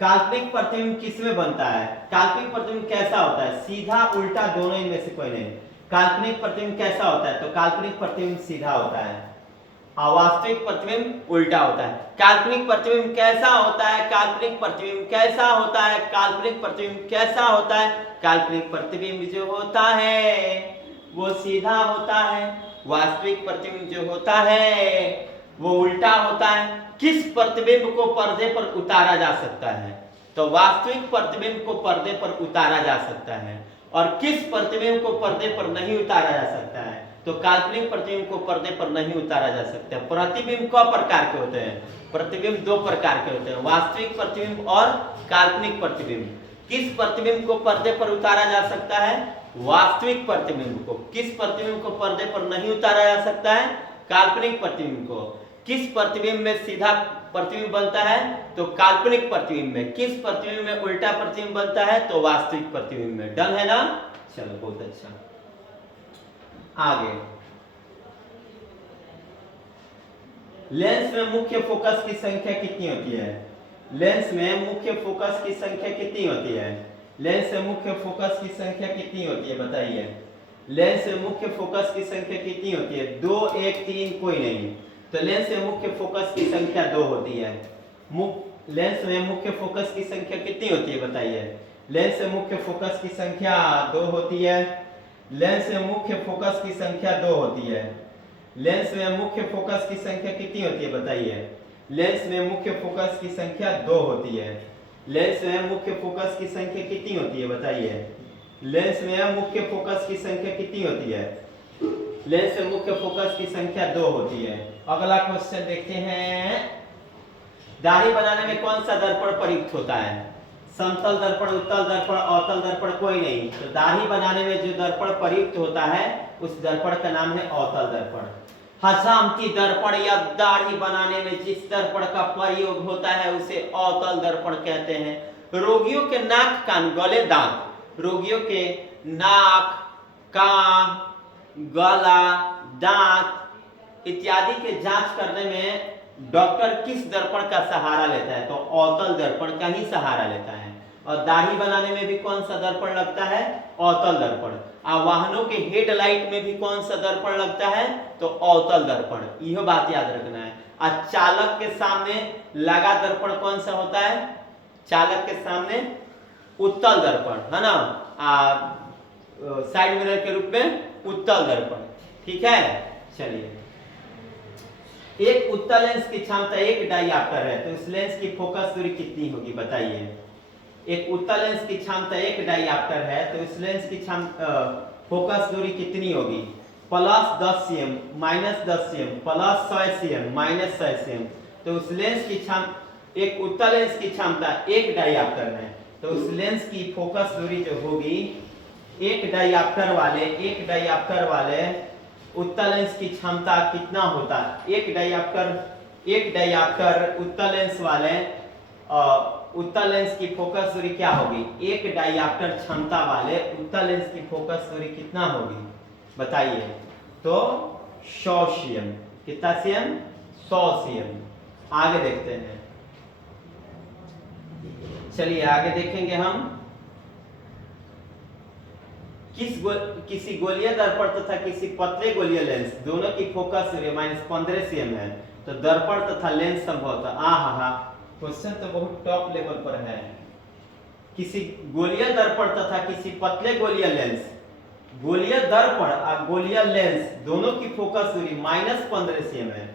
काल्पनिक प्रतिबिंब किसमें बनता है? काल्पनिक प्रतिबिंब कैसा होता है? सीधा उल्टा दोनों, इनमें से कोई नहीं। काल्पनिक प्रतिबिंब कैसा होता है? तो काल्पनिक प्रतिबिंब सीधा होता है, अवास्तविक प्रतिबिंब उल्टा होता है। काल्पनिक प्रतिबिंब कैसा होता है? काल्पनिक प्रतिबिंब कैसा होता है? काल्पनिक प्रतिबिंब कैसा होता है? काल्पनिक प्रतिबिंब जो होता है वो सीधा होता है, वास्तविक प्रतिबिंब जो होता है वो उल्टा होता है। किस प्रतिबिंब को पर्दे पर उतारा जा सकता है? तो वास्तविक प्रतिबिंब को पर्दे पर उतारा जा सकता है। और किस प्रतिबिंब को पर्दे पर नहीं उतारा जा सकता है? तो काल्पनिक प्रतिबिंब को पर्दे पर नहीं उतारा जा सकता है। प्रतिबिंब कई प्रकार के होते हैं? प्रतिबिंब दो प्रकार के होते हैं, वास्तविक प्रतिबिंब और काल्पनिक प्रतिबिंब। किस प्रतिबिंब को पर्दे पर उतारा जा सकता है? वास्तविक प्रतिबिंब को। किस प्रतिबिंब को पर्दे पर नहीं उतारा जा सकता है? काल्पनिक प्रतिबिंब को। किस प्रतिबिंब में सीधा प्रतिबिंब बनता है? तो काल्पनिक प्रतिबिंब में। किस प्रतिबिंब में उल्टा प्रतिबिंब बनता है? तो वास्तविक प्रतिबिंब में। डन है ना? चलो बहुत अच्छा। आगे लेंस में मुख्य फोकस की संख्या कितनी होती है? लेंस में मुख्य फोकस की संख्या कितनी होती है? लेंस में मुख्य फोकस की संख्या कितनी होती है बताइए? लेंस में मुख्य फोकस की संख्या कितनी होती है? 2, 1, 3 कोई नहीं। तो लेंस में मुख्य फोकस की संख्या 2 होती है। लेंस में मुख्य फोकस की संख्या कितनी होती है बताइए? लेंस में मुख्य फोकस की संख्या 2 होती है। लेंस में मुख्य फोकस की संख्या 2 होती है। लेंस में मुख्य फोकस की संख्या कितनी होती है बताइए? लेंस में मुख्य फोकस की संख्या 2 होती है। लेंस में मुख्य फोकस की संख्या कितनी होती है बताइए? लेंस में मुख्य फोकस की संख्या कितनी होती है? लेंस में मुख्य फोकस की संख्या 2 होती है। अगला क्वेश्चन देखते हैं, दाढ़ी बनाने में कौन सा दर्पण प्रयुक्त होता है? समतल दर्पण, उत्तल दर्पण, अवतल दर्पण कोई नहीं। तो दाढ़ी बनाने में जो दर्पण प्रयुक्त होता है उस दर्पण का नाम है अवतल दर्पण। हजामती दर्पण या दाढ़ी बनाने में जिस दर्पण का प्रयोग होता है उसे अवतल दर्पण कहते हैं। रोगियों के नाक, कान, गले, दांत, रोगियों के नाक, कान, गला, दांत इत्यादि के जांच करने में डॉक्टर किस दर्पण का सहारा लेता है? तो अवतल दर्पण का ही सहारा लेता है। और दाढ़ी बनाने में भी कौन सा दर्पण लगता है? अवतल दर्पण। और वाहनों के हेडलाइट में भी कौन सा दर्पण लगता है? तो अवतल दर्पण। यह बात याद रखना है। और चालक के सामने लगा दर्पण कौन सा होता है? चालक के सामने उत्तल दर्पण, है ना, साइड मिरर के रूप में उत्तल दर्पण। ठीक है, चलिए। एक उत्तल लेंस की क्षमता 1 डायऑप्टर है, तो इस लेंस की फोकस दूरी कितनी होगी बताइए। एक उत्तल लेंस की क्षमता 1 डायऑप्टर है, तो इस लेंस की फोकस दूरी कितनी होगी? Plus 10 cm, minus 10 cm, plus 100 cm, minus 100 cm। तो उस लेंस की एक उत्तल लेंस की क्षमता 1 डायऑप्टर है, तो उस लेंस की फोकस दूरी जो होगी एक डायऑप्टर वाले उत्तल लेंस की क्षमता कितना होता है? एक डायऑप्टर उत्तल लेंस वाले उत्तल लेंस की फोकस दूरी क्या होगी? एक डायऑप्टर क्षमता वाले उत्तल लेंस की फोकस दूरी कितना होगी बताइए। तो 100 cm। कितना cm? 100 cm। आगे देखते हैं, चलिए आगे देखेंगे हम। किसी गोलीय दर्पण तथा किसी पतले गोलीय लेंस दोनों की फोकस दूरी -15 cm है, तो दर्पण तथा लेंस संभवतः क्वेश्चन तो बहुत टॉप लेवल पर है। किसी गोलीय दर्पण तथा किसी पतले गोलीय लेंस, गोलीय दर्पण और गोलीय लेंस दोनों की फोकस दूरी -15 cm है।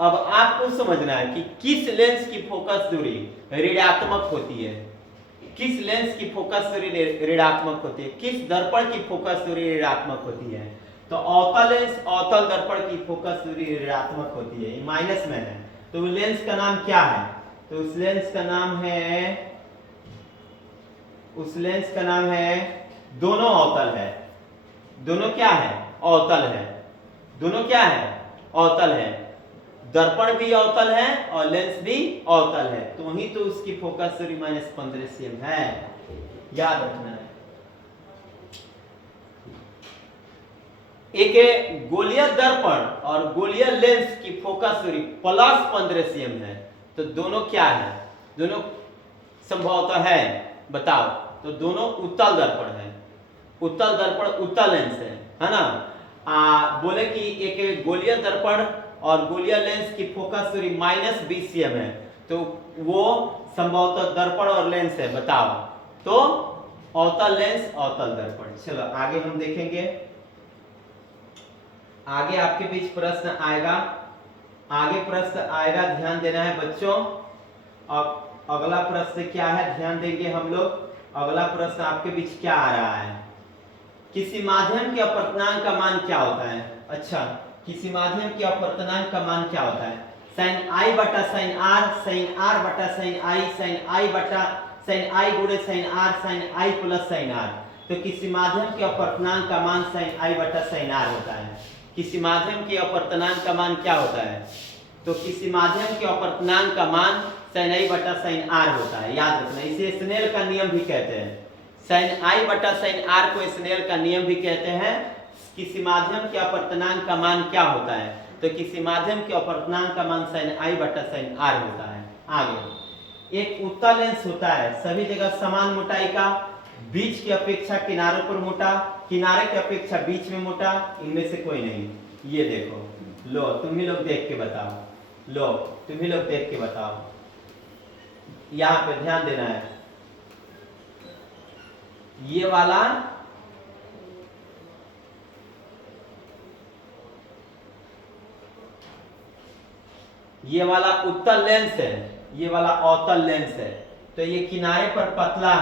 अब आपको समझना है कि किस लेंस की फोकस दूरी ऋणात्मक होती है, किस लेंस की फोकस दूरी ऋणात्मक होती है, किस दर्पण की फोकस दूरी ऋणात्मक होती है। तो अवतल लेंस अवतल दर्पण की फोकस दूरी ऋणात्मक होती है, ये माइनस में है। तो लेंस का नाम क्या है? तो उस लेंस का नाम है दोनों अवतल है। दोनों क्या है? अवतल है। दोनों क्या है? अवतल है। दर्पण भी अवतल है और लेंस भी अवतल है, तो वही तो उसकी फोकस दूरी -15 cm है, याद रखना है। एक गोलीय दर्पण और गोलीय लेंस की फोकस दूरी +15 cm है, तो दोनों क्या है? दोनों संभवतः है, बताओ। तो दोनों उत्तल दर्पण है। उत्तल दर्पण उत्तल लेंस है ना। बोले कि एक गोलीय दर्पण और गोलीय लेंस की फोकस दूरी -20 cm है, तो वो संभवतः दर्पण और लेंस है, बताओ। तो अवतल लेंस अवतल दर्पण। चलो आगे हम देखेंगे, आगे आपके बीच प्रश्न आएगा, ध्यान देना है बच्चों। अब अगला प्रश्न क्या है, ध्यान देंगे हम लोग। अगला प्रश्न आपके बीच क्या आ रहा है? किसी माध्यम के अपवर्तनांक का मान क्या होता है? अच्छा, किसी माध्यम के अपवर्तनांक का मान क्या होता है? sin i बटा sin r, sin r बटा sin i, sin i बटा sin i गुणे sin r, sin i plus sin r। तो किसी माध्यम के अपवर्तनांक का मान sin i बटा sin r होता है। किसी माध्यम के अपवर्तनांक का मान क्या होता है? तो किसी माध्यम के अपवर्तनांक का मान sin i बटा sin r होता है, याद रखना। इसे स्नेल का नियम भी कहते हैं। sin i बटा sin r को स्नेल का नियम भी कहते हैं। किसी माध्यम के अपवर्तनांक का मान क्या होता है? तो किसी माध्यम के अपवर्तनांक का मान sin i बटा sin r होता है। आगे, एक उत्तल लेंस होता है सभी जगह समान मोटाई का, बीच की अपेक्षा किनारों पर मोटा, किनारे की अपेक्षा बीच में मोटा, इनमें से कोई नहीं। ये देखो, लो तुम ही लोग देख के बताओ, यहाँ पे ध्यान देना है। ये वाला उत्तल लेंस है, ये वाला अवतल लेंस है। तो ये किनारे पर पतला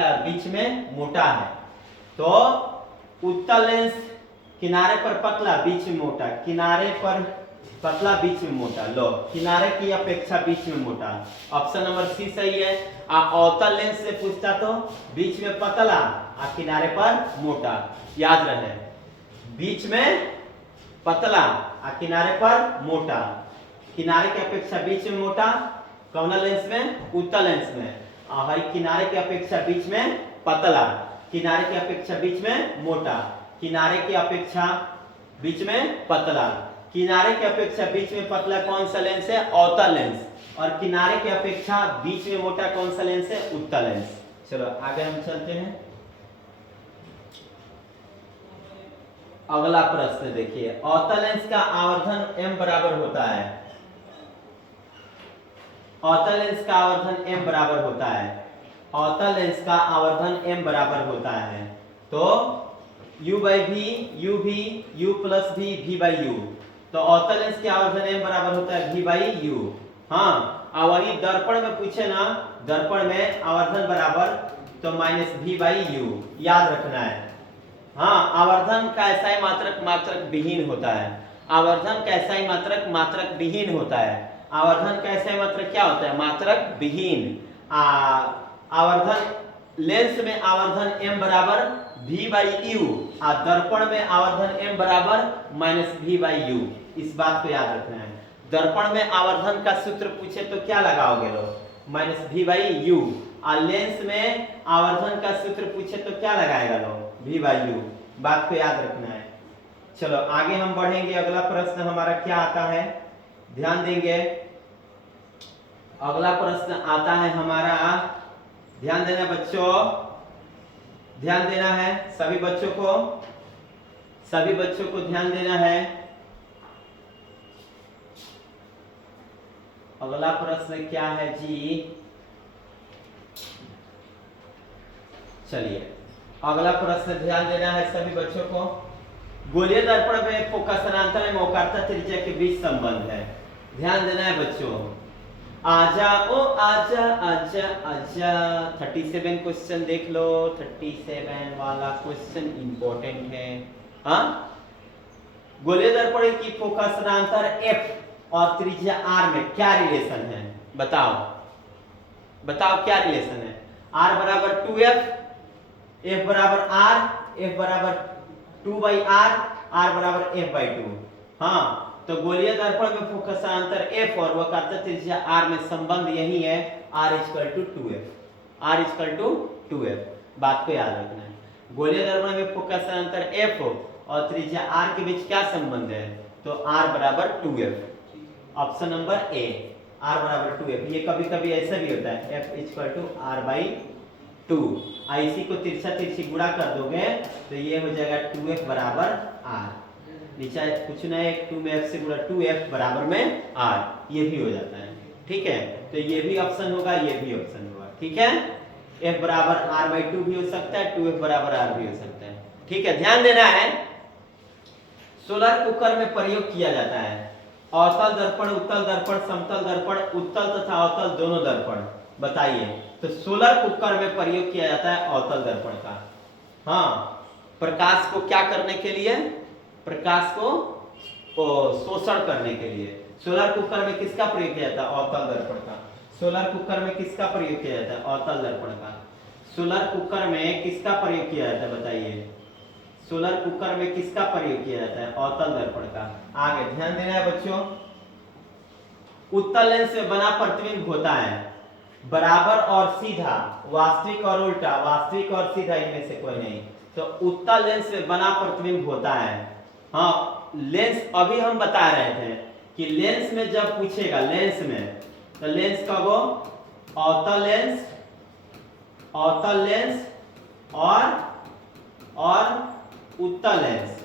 है, बीच में मोटा है। तो उत्तल लेंस किनारे पर पतला, बीच में मोटा, किनारे पर पतला, बीच में मोटा। लो, किनारे की अपेक्षा बीच में मोटा। ऑप्शन नंबर सी सही है। अवतल लेंस से पूछता तो बीच में पतला और किनारे पर मोटा, याद रहे। बीच में पतला और किनारे पर मोटा, किनारे की अपेक्षा बीच में मोटा, कौन लेंस में? उत्तल लेंस में। और किनारे की अपेक्षा बीच में पतला, किनारे की अपेक्षा बीच में मोटा, किनारे की अपेक्षा बीच में पतला, किनारे की अपेक्षा बीच में पतला कौन सा लेंस है? अवतल लेंस। और किनारे की अपेक्षा बीच में मोटा कौन सा लेंस है? उत्तल लेंस। चलो आगे हम चलते हैं। अगला प्रश्न देखिए, अवतल लेंस का आवर्धन m बराबर होता है, अवतल लेंस का आवर्धन m बराबर होता है, अवतल लेंस का आवर्धन m बराबर होता है, तो u बाई वी, u भी, u plus v, v by u, तो अवतल लेंस के आवर्धन m बराबर होता है v बाई u। हाँ, और वही दर्पण में पूछे ना, दर्पण में आवर्धन बराबर तो माइनस v बाई u, याद रखना है। हाँ, आवर्धन का ऐसा ही मात्रक मात्रक विहीन होता है, आवर्धन का ऐसा ही मात्रक मात्रक विहीन होता है, आवर्धन का ऐसा ही मात्रक क्या होता है, मात्रक विहीन। आवर्धन लेंस में आवर्धन m बराबर v बाई u, और दर्पण में आवर्धन m बराबर माइनस v बाई u, इस बात को याद रखना है। दर्पण में आवर्धन का सूत्र पूछे तो क्या लगाओगे लोग, माइनस v बाई u, और लेंस में आवर्धन का सूत्र पूछे तो क्या लगाएगा लोग, v बाई u, बात को याद रखना है। चलो आगे हम बढ़ेंगे, अगला प्रश्न हमारा क्या आता है, ध्यान देंगे। अगला प्रश्न आता है हमारा, ध्यान देना बच्चों, ध्यान देना है सभी बच्चों को, सभी बच्चों को ध्यान देना है। अगला प्रश्न क्या है जी, चलिए अगला प्रश्न ध्यान देना है सभी बच्चों को। गोलीय दर्पण में फोकसनांतर एवं वक्रता त्रिज्या के बीच संबंध है, ध्यान देना है बच्चों। आजा ओ आजा आजा आजा, 37 क्वेश्चन देख लो, 37 वाला क्वेश्चन इंपॉर्टेंट है। हाँ, गोलीय दर्पण की फोकसनांतर f और त्रिज्या r में क्या रिलेशन है, बताओ बताओ क्या रिलेशन है। r बराबर 2f, f बराबर r, f बराबर 2 बाई r, r बराबर f बाई 2। हाँ, तो गोलीय दर्पण में फोकसांतर f और वक्रता त्रिज्या r में संबंध यही है, r equal to 2f, r equal to 2f, बात को याद रखना है। गोलीय दर्पण में फोकसांतर f और त्रिज्या r के बीच क्या संबंध है, तो r बराबर 2f, option number A, r बराबर 2f। ये कभी कभी ऐसा भी होता है, f equal to r by 2, इसी को तिरछा तिरछी गुणा कर दोगे तो ये हो जाएगा 2f बराबर r, नीचे कुछ ना एक 2 में f से गुणा 2f बराबर में r, ये भी हो जाता है, ठीक है। तो ये भी ऑप्शन होगा, ये भी ऑप्शन होगा, ठीक है। f बराबर r बाई 2 भी हो सकता है, 2f बराबर r भी हो सकता है, ठीक है। ध्यान देना है, सोलर कुकर में प्रयोग किया जाता है अवतल दर्पण, उत्तल दर्पण, समतल दर्पण, उत्तल तथा अवतल दोनों दर्पण, बताइए। तो सोलर कुकर में प्रयोग किया जाता है अवतल दर्पण का। हाँ, प्रकाश को क्या करने के लिए, प्रकाश को शोषण करने के लिए। सोलर कुकर में किसका प्रयोग किया जाता है, अवतल दर्पण का। सोलर कुकर में किसका प्रयोग किया जाता है, अवतल दर्पण का। सोलर कुकर में किसका प्रयोग किया जाता है, बताइए। सोलर कुकर में किसका प्रयोग किया जाता है, अवतल दर्पण का। आगे ध्यान देना है बच्चों, उत्तल लेंस में बना प्रतिबिंब होता है बराबर और सीधा, वास्तविक और उल्टा, वास्तविक और सीधा इनमें से कोई नहीं। तो उत्तल लेंस में बना प्रतिबिंब होता है। हाँ, लेंस अभी हम बता रहे थे कि लेंस में जब पूछेगा, लेंस में, तो लेंस कब हो, अवतल लेंस, अवतल लेंस और उत्तल लेंस,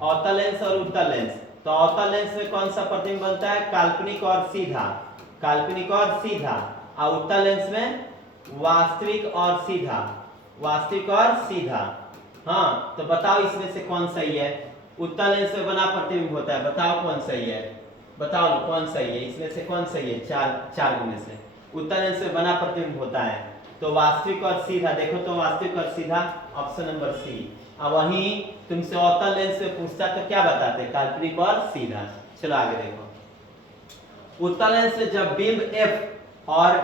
अवतल लेंस और उत्तल लेंस। तो अवतल लेंस में कौन सा प्रतिबिंब बनता है, काल्पनिक और सीधा, काल्पनिक और सीधा। और उत्तल लेंस में वास्तविक और सीधा, वास्तविक और सीधा। हाँ, तो बताओ इसमें से कौन सही है। उत्तल लेंस में बना प्रतिबिंब होता है, बताओ कौन सही है, बताओ लो कौन सही है, इसमें से कौन सही है, चार में से। उत्तल लेंस में बना प्रतिबिंब होता है तो वास्तविक और सीधा, देखो तो वास्तविक और सीधा, ऑप्शन नंबर सी। अब वहीं तुमसे अवतल लेंस में पूछता तो क्या बताते, काल्पनिक और सीधा। चलो आगे देखो, उत्तल लेंस में जब बिंब f और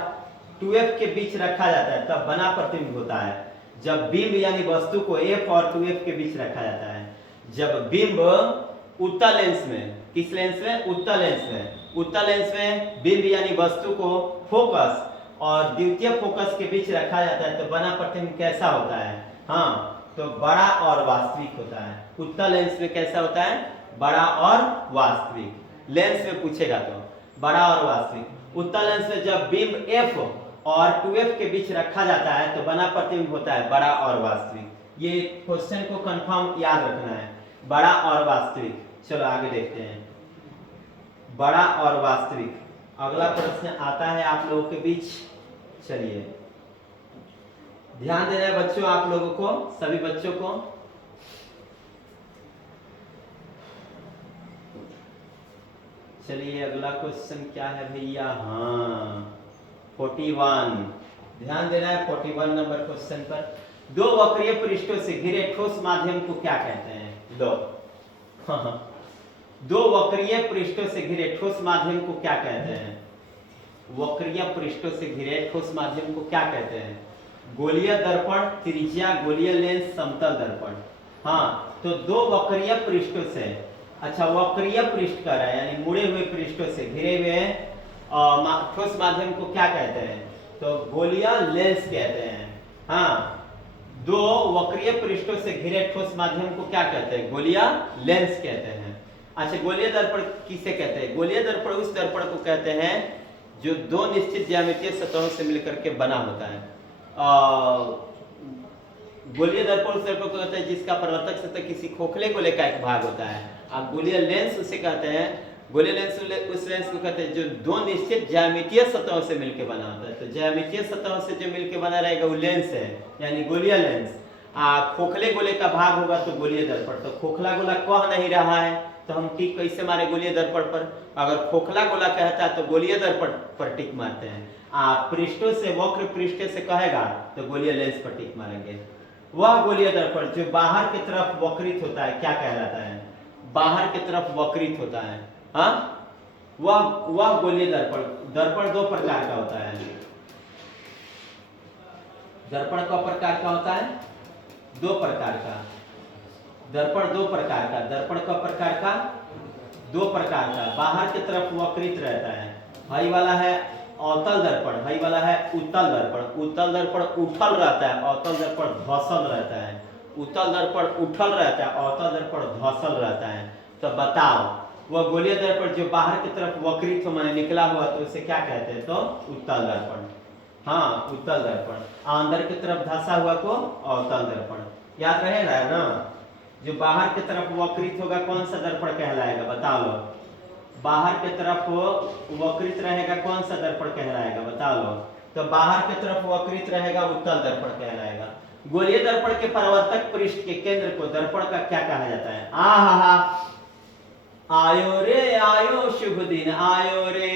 2f के बीच रखा जाता है तब बना प्रतिबिंब होता है। जब बिंब यानी वस्तु को f और 2f के बीच रखा जाता है, जब बिंब उत्तल लेंस में, किस लेंस में, उत्तल लेंस में, उत्तल लेंस में बिंब यानी वस्तु को फोकस और द्वितीय फोकस के बीच रखा जाता है तो बना प्रतिबिंब कैसा होता है, हाँ, तो बड़ा और वास्तविक होता है। उत्तल लेंस में कैसा होता है, बड़ा और वास्तविक। लेंस में पूछेगा तो बड़ा और वास्तविक। उत्तल लेंस में जब बिंब f और 2f के बीच रखा जाता है तो बना प्रतिबिंब होता है बड़ा और वास्तविक। ये क्वेश्चन को कंफर्म याद रखना है। बड़ा और वास्तविक। चलो आगे देखते हैं, बड़ा और वास्तविक। अगला प्रश्न आता है आप लोगों के बीच। चलिए ध्यान देना है बच्चों, आप लोगों को, सभी बच्चों को। चलिए अगला क्वेश्चन क्या है भैया? हाँ 41, ध्यान देना है 41 नंबर क्वेश्चन पर। दो वक्रीय पृष्ठों से घिरे ठोस माध्यम को क्या कहते हैं? दो वक्रीय पृष्ठों से घिरे ठोस माध्यम को क्या कहते हैं? वक्रीय पृष्ठों से घिरे ठोस माध्यम को क्या कहते हैं? गोलीय दर्पण, त्रिज्या, गोलीय लेंस, समतल दर्पण। हाँ तो दो वक्रीय पृष्ठों से, अच्छा वक्रीय पृष्ठ कर रहा है यानी मुड़े हुए पृष्ठों से घिरे हुए ठोस माध्यम को क्या कहते हैं? तो गोलीय लेंस कहते हैं। हाँ दो वक्रीय पृष्ठों से घिरे ठोस माध्यम को क्या कहते हैं? गोलीय लेंस कहते हैं। अच्छा गोलीय दर्पण किसे कहते हैं? गोलीय दर्पण उस दर्पण को कहते हैं जो दो निश्चित ज्यामितीय सतहों से मिलकर के बना होता है। गोलीय दर्पण उस दर्पण को कहते हैं जिसका परावर्तक सतह किसी खोखले गोले का एक भाग होता है। अब गोलीय लेंस उसे कहते हैं, गोलीय लेंस उस लेंस को कहते हैं जो दो निश्चित ज्यामितीय सतहों से मिलकर बना होता है। तो ज्यामितीय सतहों से जो मिलकर बना रहेगा वो लेंस है, यानी गोलीय लेंस। खोखले गोले का भाग होगा तो गोलीय दर्पण। तो खोखला गोला कह नहीं रहा है तो हम टिक कैसे मारे गोलीय दर्पण पर? अगर खोखला गोला कहता है तो गोलीय दर्पण पर टिक मारते हैं। पृष्ठों से, वक्र पृष्ठ से कहेगा तो गोलीय लेंस पर टिक मारेंगे। वह गोलीय दर्पण जो बाहर की तरफ वक्रित होता है क्या कहलाता है? बाहर की तरफ वक्रित होता है। हाँ वह गोलीय दर्पण। दर्पण दो प्रकार का होता है। दर्पण कौ प्रकार का होता है? दो प्रकार का। दर्पण दो प्रकार का। दर्पण कौ प्रकार का? दो प्रकार का। बाहर की तरफ वक्रित रहता है। हई वाला है अवतल दर्पण, हई वाला है उत्तल दर्पण। उत्तल दर्पण उठल रहता है, अवतल दर्पण धसल रहता है। उत्तल दर्पण उठल रहता है, अवतल दर्पण धसल रहता है। तो बताओ वह गोलीय दर्पण जो बाहर की तरफ वक्रित हो माने निकला हुआ तो उसे क्या कहते हैं? तो उत्तल दर्पण। हाँ उत्तल दर्पण। अंदर की तरफ धसा हुआ को अवतल दर्पण। याद रहेगा ना? जो बाहर की तरफ वक्रित होगा कौन सा दर्पण कहलाएगा? बता लो। बाहर की तरफ वक्रित रहेगा कौन सा दर्पण कहलाएगा? बता लो। तो बाहर की तरफ वक्रित रहेगा उत्तल दर्पण कहलाएगा। गोलीय दर्पण के परावर्तक पृष्ठ के केंद्र को दर्पण का क्या कहा जाता है? आयो रे आयो शुभ दिन आयो रे।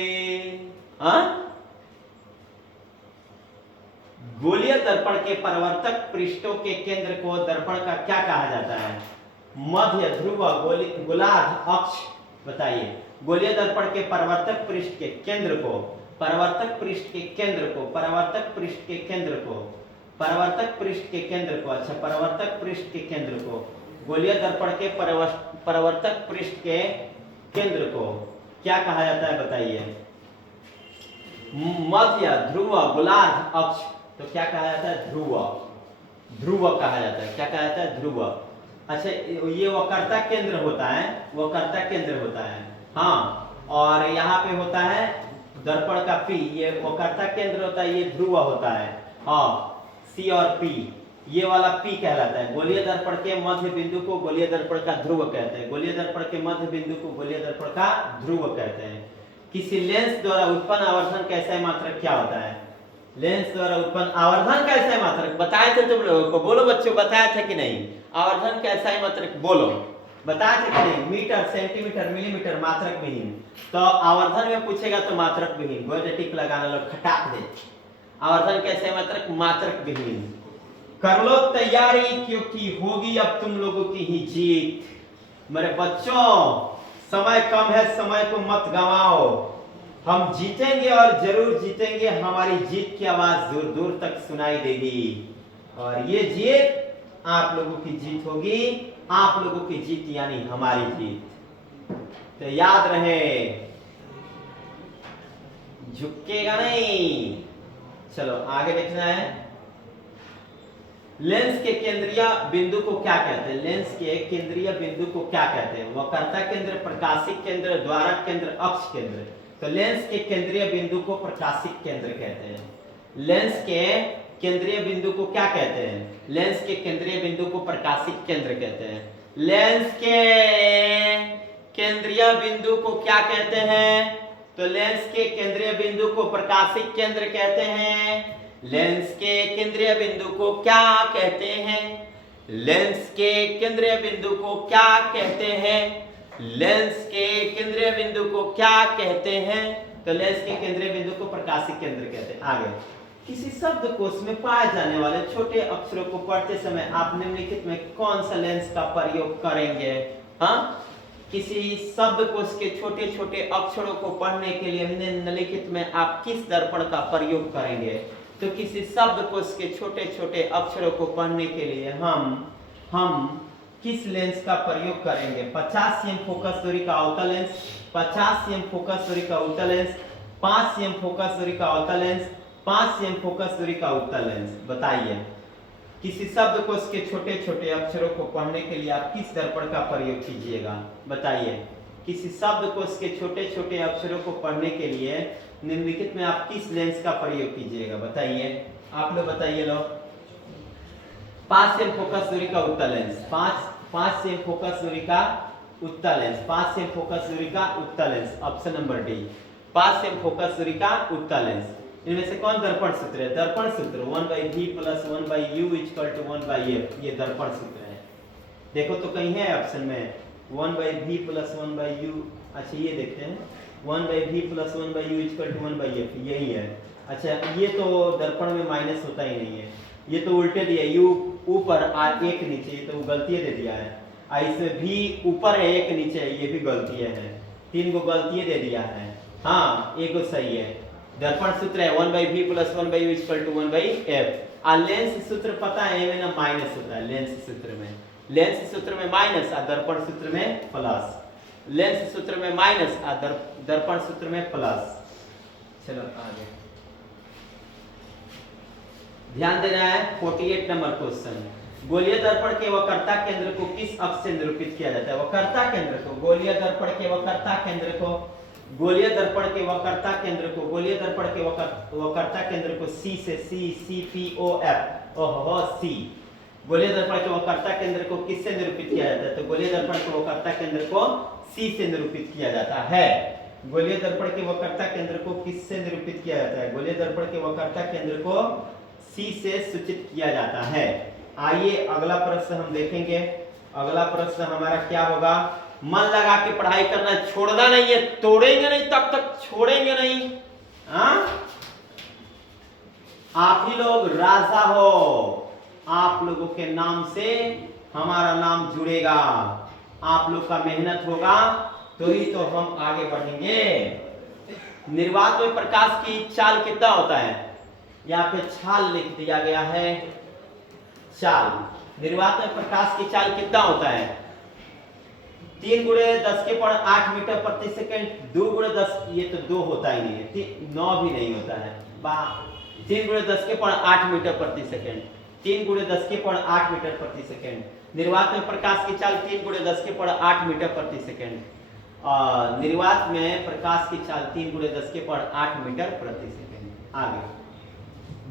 गोलीय दर्पण के परावर्तक पृष्ठों के केंद्र को दर्पण का क्या कहा जाता है? मध्य ध्रुव गोलार्ध अक्ष। बताइए गोलीय दर्पण के परावर्तक पृष्ठ के केंद्र को, परावर्तक पृष्ठ के केंद्र को, परावर्तक पृष्ठ के केंद्र को, परावर्तक पृष्ठ के केंद्र को, अच्छा परावर्तक पृष्ठ के केंद्र को, गोलीय दर्पण के परावर्तक पृष्ठ के केंद्र को क्या कहा जाता है? बताइए। मध्य ध्रुव गोलार्ध अक्ष। तो क्या कहा जाता है? ध्रुव। ध्रुव कहा जाता है। क्या कहा जाता है? ध्रुव। अच्छा ये वक्रता केंद्र होता है, वक्रता केंद्र होता है। हाँ और यहाँ पे होता है दर्पण का P, ये वक्रता केंद्र होता है, ये ध्रुव होता है। हाँ C और P, ये वाला P कहलाता है। गोलीय दर्पण के मध्य बिंदु को गोलीय दर्पण का ध्रुव कहते हैं। गोलीय दर्पण के मध्य बिंदु को गोलीय दर्पण का ध्रुव कहते हैं। किसी लेंस द्वारा उत्पन्न आवर्धन का ऐसा मात्रक क्या होता है? लेंस द्वारा उत्पन्न आवर्धन का ऐसा मात्रक बताए थे तुम लोगों को? बोलो बच्चों बताया था कि नहीं? आवर्धन का ऐसा मात्रक बोलो, बताया थे कि नहीं? मीटर, सेंटीमीटर, मिलीमीटर, मात्रक विहीन। तो आवर्धन में पूछेगा तो मात्रक विहीन। गोल टिक लगाना लोग खटाक दे। आवर्धन कैसे मात्रक? मात्रक विहीन। कर लो तैयारी क्योंकि होगी अब तुम लोगों की ही जीत। मेरे बच्चों समय कम है, समय को मत गंवाओ। हम जीतेंगे और जरूर जीतेंगे। हमारी जीत की आवाज दूर दूर तक सुनाई देगी और ये जीत आप लोगों की जीत होगी। आप लोगों की जीत यानी हमारी जीत। तो याद रहे झुकेगा नहीं। चलो आगे देखना है। लेंस के केंद्रीय बिंदु को क्या कहते हैं? लेंस के केंद्रीय बिंदु को क्या कहते हैं? वक्रता केंद्र, प्रकाशिक केंद्र, द्वारक केंद्र, अक्ष केंद्र। तो लेंस के केंद्रीय बिंदु को प्रकाशिक केंद्र कहते हैं। लेंस के केंद्रीय बिंदु को क्या कहते हैं? लेंस के केंद्रीय बिंदु को प्रकाशिक केंद्र कहते हैं। लेंस के केंद्रीय बिंदु को क्या कहते हैं? तो लेंस के केंद्रीय बिंदु को प्रकाशिक केंद्र कहते हैं। लेंस के केंद्रीय बिंदु को क्या कहते हैं? लेंस के केंद्रीय बिंदु को क्या कहते हैं? लेंस के केंद्रीय बिंदु को क्या कहते हैं? तो लेंस के केंद्रीय बिंदु को प्रकाशिक केंद्र कहते हैं। आगे, किसी शब्दकोश में पाए जाने वाले छोटे अक्षरों को पढ़ते समय आप निम्नलिखित में कौन सा लेंस का प्रयोग करेंगे? हाँ, किसी शब्दकोश के छोटे छोटे अक्षरों को पढ़ने के लिए निम्नलिखित में आप किस दर्पण का प्रयोग करेंगे? तो किसी शब्दकोश के छोटे छोटे अक्षरों को पढ़ने के लिए हम किस लेंस का प्रयोग करेंगे? 50 सीएम फोकस दूरी का अवतल लेंस, 50 सीएम फोकस दूरी का उत्तल लेंस, 5 सीएम फोकस दूरी का अवतल लेंस, 5 सीएम फोकस दूरी का उत्तल लेंस। बताइए, किसी शब्दकोश के छोटे छोटे अक्षरों को पढ़ने के लिए आप किस दर्पण का प्रयोग कीजिएगा? बताइए, किसी शब्दकोश के छोटे छोटे अक्षरों को पढ़ने के लिए निम्नलिखित में आप किस लेंस का प्रयोग कीजिएगा? बताइए, आप लोग बताइए। लो, 5 सीएम फोकस दूरी का उत्तल लेंस, 5 सीएम फोकस दूरी का उत्तल लेंस, 5 सीएम फोकस दूरी का उत्तल lens, option number D, 5 CM focus दूरी का उत्तल लेंस। इनमें से कौन दर्पण सूत्र है? दर्पण सूत्र 1/v + 1/u = 1/f, ये दर्पण सूत्र है। देखो तो कहीं है ऑप्शन में 1/v + 1/u। अच्छा, ये देखते हैं, 1/v + 1/u = 1/f, यही है। अच्छा, ये तो दर्पण में माइनस होता ही नहीं है, ये तो उल्टे दिया, u ऊपर और 1 नीचे, ये तो गलती दे दिया है। इसमें v ऊपर है 1 नीचे है, ये भी गलती है, 3 गो गलती दे दिया है। हाँ, एक गो सही है। दर्पण सूत्र है 1/v + 1/u = 1/f। और लेंस सूत्र पता है में ना माइनस होता है। लेंस सूत्र में माइनस और दर्पण सूत्र में प्लस। लेंस सूत्र में माइनस और दर्पण सूत्र में प्लस। चलो आगे ध्यान देना है। 48 नंबर क्वेश्चन, गोलीय दर्पण के वक्रता केंद्र को किस अक्ष से निरूपित किया जाता है? वक्रता केंद्र को, गोलीय दर्पण के वक्रता केंद्र को, गोलीय दर्पण के वक्रता केंद्र को, गोलीय दर्पण के वक्रता केंद्र को C से CPOF, ओहो C। गोलीय दर्पण के वक्रता केंद्र को किससे निरूपित किया जाता है? तो गोलीय दर्पण के वक्रता केंद्र को C से निरूपित किया जाता है। गोलीय दर्पण के वक्रता केंद्र को किससे निरूपित किया जाता है? गोलीय दर्पण के वक्रता केंद्र को C से सूचित किया जाता है। आइए अगला प्रश्न हम देखेंगे। अगला प्रश्न हमारा क्या होगा? मन लगा के पढ़ाई करना, छोड़ना नहीं है, तोड़ेंगे नहीं तब तक छोड़ेंगे नहीं। आप ही लोग राजा हो, आप लोगों के नाम से हमारा नाम जुड़ेगा। आप लोग का मेहनत होगा तो ही तो हम आगे बढ़ेंगे। निर्वात में प्रकाश की चाल कितना होता है? यहाँ पे छाल लिख दिया गया है, चाल। निर्वात में प्रकाश की चाल कितना होता है? 3 × 10⁸ मीटर प्रति सेकंड, 2 × 10, ये तो 2 होता ही नहीं है, 9 भी नहीं होता है। 3 × 10⁸ मीटर प्रति सेकंड, 3 × 10⁸ मीटर प्रति सेकंड। निर्वात में प्रकाश की चाल 3 × 10⁸ मीटर प्रति सेकंड। निर्वात में प्रकाश की चाल 3 × 10⁸ मीटर प्रति सेकंड। आगे,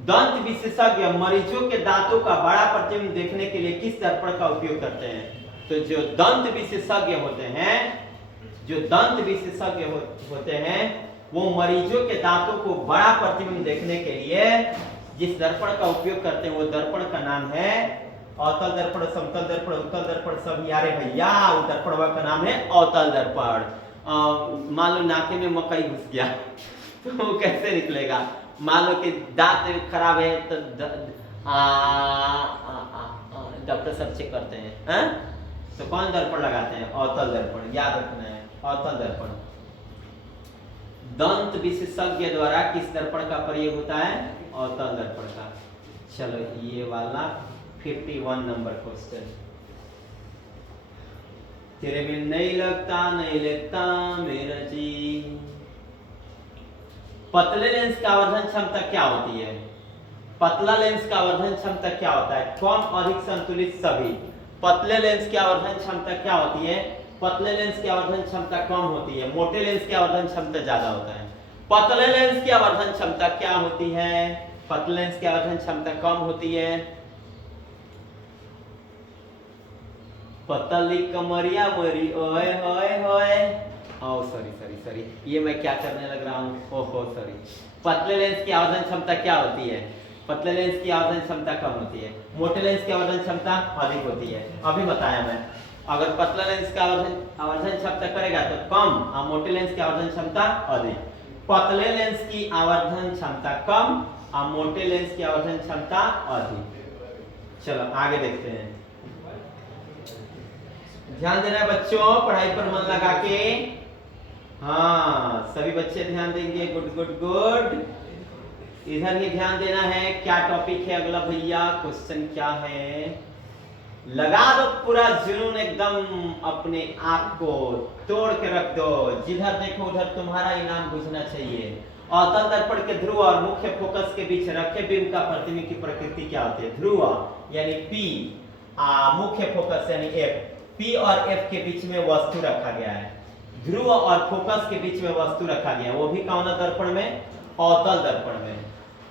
दंत विशेषज्ञ मरीजों के दांतों का बड़ा प्रतिबिंब देखने के लिए किस दर्पण का उपयोग करते हैं? तो जो दंत विशेषज्ञ होते हैं, जो दंत विशेषज्ञ होते हैं, वो मरीजों के दांतों को बड़ा प्रतिबिंब देखने के लिए जिस दर्पण का उपयोग करते हैं वो दर्पण का नाम है अवतल दर्पण, समतल दर्पण, उत्तल दर्पण। सब यारे भैया, वो दर्पण का नाम है अवतल दर्पण। मान लो नाके में मकई घुस गया तो वो कैसे निकलेगा? मान लो कि दांत खराब है तो डॉक्टर सब चेक करते हैं, तो कौन दर्पण लगाते हैं? अवतल दर्पण। याद रखना है, अवतल दर्पण। दंत विशेषज्ञ द्वारा किस दर्पण का प्रयोग होता है? अवतल दर्पण का। चलो ये वाला 51 नंबर क्वेश्चन, तेरे बिन नहीं लगता मेरा जी। पतले लेंस का आवर्धन क्षमता क्या होती है? पतला लेंस का आवर्धन क्षमता क्या होता है? कम, अधिक, संतुलित, सभी। पतले लेंस की आवर्धन क्षमता क्या होती है? पतले लेंस की आवर्धन क्षमता कम होती है, मोटे लेंस की आवर्धन क्षमता ज्यादा होता है। पतले लेंस की आवर्धन क्षमता क्या होती है? पतले लेंस की आवर्धन क्षमता कम होती है। पतली कमरिया मरी ओए होए होए। ओ सॉरी सॉरी सॉरी, ये मैं क्या करने लग रहा हूँ, ओहो सॉरी। पतले लेंस की आवर्धन क्षमता क्या होती है? पतले लेंस की आवर्धन क्षमता कम होती है, मोटे लेंस की आवर्धन क्षमता अधिक होती है। अभी बताया मैं, अगर पतला लेंस का आवर्धन क्षमता करेगा तो कम और मोटे लेंस की आवर्धन क्षमता अधिक। पतले लेंस की आवर्धन क्षमता कम और मोटे लेंस की आवर्धन क्षमता अधिक। चलो आगे देखते हैं। ध्यान देना है बच्चों, पढ़ाई पर मन लगा के। हाँ सभी बच्चे ध्यान देंगे, गुड गुड गुड। इधर ही ध्यान देना है। क्या टॉपिक है अगला भैया? क्वेश्चन क्या है? लगा दो पूरा जुनून, एकदम अपने आप को तोड़ के रख दो। जिधर देखो उधर तुम्हारा इनाम घुसना चाहिए। अवतल दर्पण के ध्रुव और मुख्य फोकस के बीच रखे बिंब का प्रतिबिंब की प्रकृति क्या होती है? ध्रुव यानी P, मुख्य फोकस यानी F। P और F के बीच में वस्तु रखा गया है। ध्रुव और फोकस के बीच में वस्तु रखा गया है, वो भी कौन दर्पण में? अवतल दर्पण में।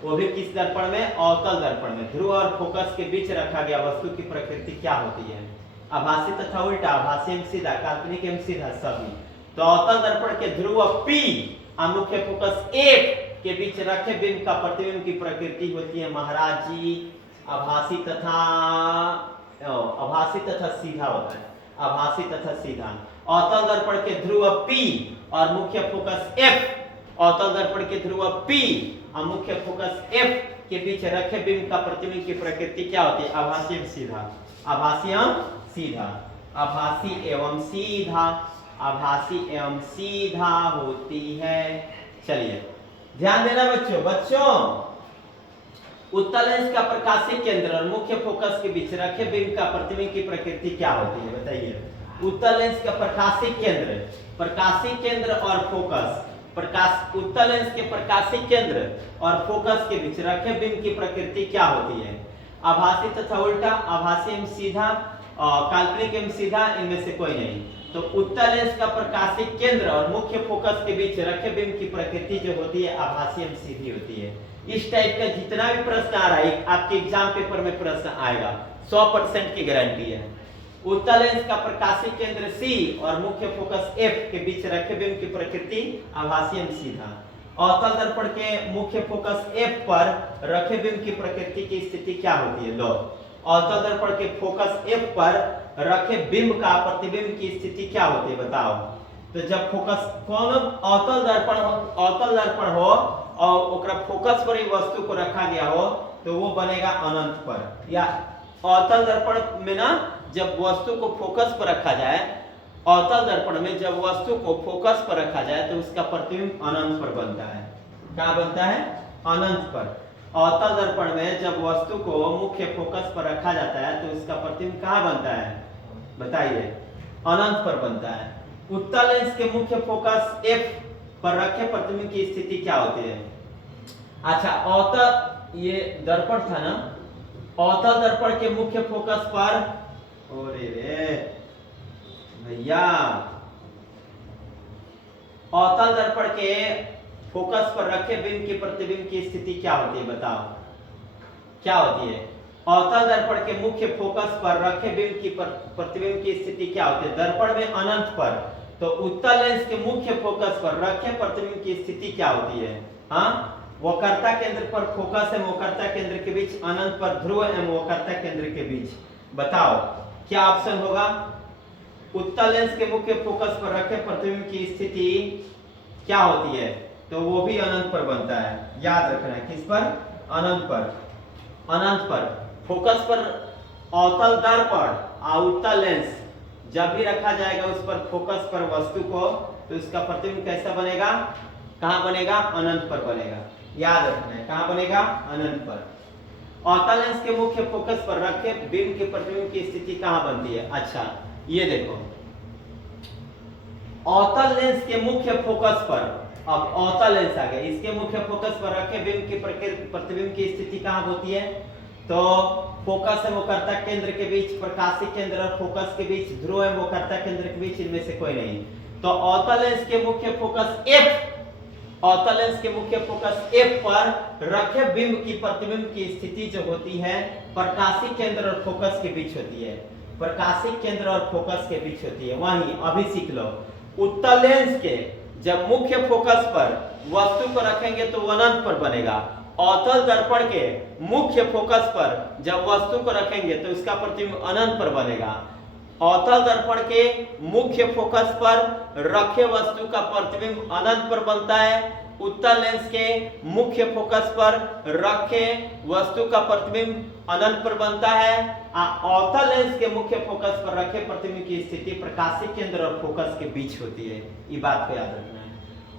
वो भी किस दर्पण में? अवतल दर्पण में। ध्रुव और फोकस के बीच रखा गया वस्तु की प्रकृति क्या होती है? आभासी तथा उल्टा, आभासी एवं सीधा, काल्पनिक एवं सीधा, सभी। तो अवतल दर्पण के ध्रुव P और मुख्य फोकस F के बीच रखे बिंब का प्रतिबिंब की प्रकृति होती है महाराज जी आभासी तथा सीधा होता है। आभासी तथा सीधा। अवतल दर्पण के ध्रुव P और मुख्य फोकस F, अवतल दर्पण के ध्रुव P और मुख्य फोकस F के बीच रखे बिंब का प्रतिबिंब की प्रकृति क्या होती है? आभासी एवं सीधा। आभासी एवं सीधा, आभासी एवं सीधा, आभासी एवं सीधा होती है। चलिए ध्यान देना बच्चों, उत्तल लेंस का प्रकाशीय केंद्र और मुख्य फोकस के बीच रखे बिंब का प्रतिबिंब की प्रकृति क्या होती है? बताइए। उत्तल लेंस का प्रकाशीय केंद्र और फोकस, उत्तल लेंस के प्रकाशीय केंद्र और फोकस के बीच रखे बिंब की प्रकृति क्या होती है? आभासी तथा उल्टा, आभासी एवं सीधा, काल्पनिक एवं सीधा, इनमें से कोई नहीं। तो उत्तल लेंस का प्रकाशीय केंद्र और मुख्य फोकस के बीच रखे बिंब की प्रकृति जो होती है आभासी एवं सीधी होती है। इस टाइप का जितना भी प्रश्न आ रहा है आपके एग्जाम पेपर में प्रश्न आएगा, 100% की गारंटी है। उत्तल लेंस का प्रकाशीय केंद्र C और मुख्य फोकस F के बीच रखे बिंब की प्रकृति आभासी एवं सीधा। अवतल दर्पण के मुख्य फोकस F पर रखे बिंब की प्रकृति की स्थिति क्या होती है? लो, अवतल दर्पण के फोकस F पर रखे बिंब का प्रतिबिंब की स्थिति क्या होती है? बताओ। तो जब फोकस कौन अवतल दर्पण हो और ओकरा फोकस पर ही वस्तु को रखा गया हो तो वो बनेगा अनंत पर। या अवतल दर्पण में ना जब वस्तु को फोकस पर रखा जाए, अवतल दर्पण में जब वस्तु को फोकस पर रखा जाए तो उसका प्रतिबिंब अनंत पर बनता है। कहाँ बनता है? अनंत पर। अवतल दर्पण में जब वस्तु को मुख्य फोकस पर रखा जाता है तो उसका प्रतिबिंब कहाँ बनता है? बताइए। अनंत पर बनता है। उत्तल लेंस के मुख्य फोकस F पर रखे प्रतिबिंब की स्थिति क्या होती है? अच्छा, अवतल ये दर्पण था ना, अवतल दर्पण के मुख्य फोकस पर, ओरे रे भैया, अवतल दर्पण के फोकस पर रखे बिंब की प्रतिबिंब की स्थिति क्या होती है? बताओ क्या होती है? अवतल दर्पण के मुख्य फोकस पर रखे बिंब की प्रतिबिंब की स्थिति क्या होती है? दर्पण में अनंत पर, तो उत्तल लेंस के मुख्य फोकस पर रखे प्रतिबिंब की स्थिति क्या होती है? हाँ, वक्रता केंद्र पर फोकस एवं वक्रता केंद्र के बीच, अनंत पर ध्रुव एवं वक्रता केंद्र के बीच। बताओ क्या ऑप्शन होगा? उत्तल लेंस के मुख्य फोकस पर रखे प्रतिबिंब की स्थिति क्या होती है? तो वो भी अनंत पर बनता है। याद रखना है किस पर? अनंत पर। अनंत पर फोकस पर अवतल दर्पण और उत्तल लेंस जब भी रखा जाएगा उस पर फोकस पर वस्तु को, तो उसका प्रतिबिंब कैसा बनेगा? कहां बनेगा? अनंत पर बनेगा। याद रखना है कहां बनेगा? अनंत पर। अवतल लेंस के मुख्य फोकस पर रखे बिंब के प्रतिबिंब की स्थिति कहां बनती है? अच्छा ये देखो, अवतल लेंस के मुख्य फोकस पर, अब अवतल लेंस आ गया, इसके मुख्य फोकस पर रखे बिंब की प्रतिबिंब की स्थिति कहां होती है? तो फोकस एवं वक्रता केंद्र के बीच, प्रकाशीय केंद्र और फोकस के बीच, ध्रुव एवं वक्रता केंद्र के बीच, इनमें से कोई नहीं। तो अवतल लेंस के मुख्य फोकस F, अवतल लेंस के मुख्य फोकस F पर रखे बिंब की प्रतिबिंब की स्थिति जो होती है प्रकाशीय केंद्र और फोकस के बीच होती है। प्रकाशिक केंद्र और फोकस के बीच होती है। वहीं अभी सीख लो, उत्तल लेंस के जब मुख्य फोकस पर वस्तु को रखेंगे तो वो अनंत पर बनेगा। अवतल दर्पण के मुख्य फोकस पर जब वस्तु को रखेंगे तो इसका प्रतिबिंब अनंत पर बनेगा। अवतल दर्पण के मुख्य फोकस पर रखे वस्तु का प्रतिबिंब अनंत पर बनता है। उत्तल लेंस के मुख्य फोकस पर रखे वस्तु का प्रतिबिंब अनंत पर बनता है। अवतल लेंस के मुख्य फोकस पर रखे प्रतिबिंब की स्थिति प्रकाशिक केंद्र और फोकस के बीच होती है। ये बात को याद रखना है।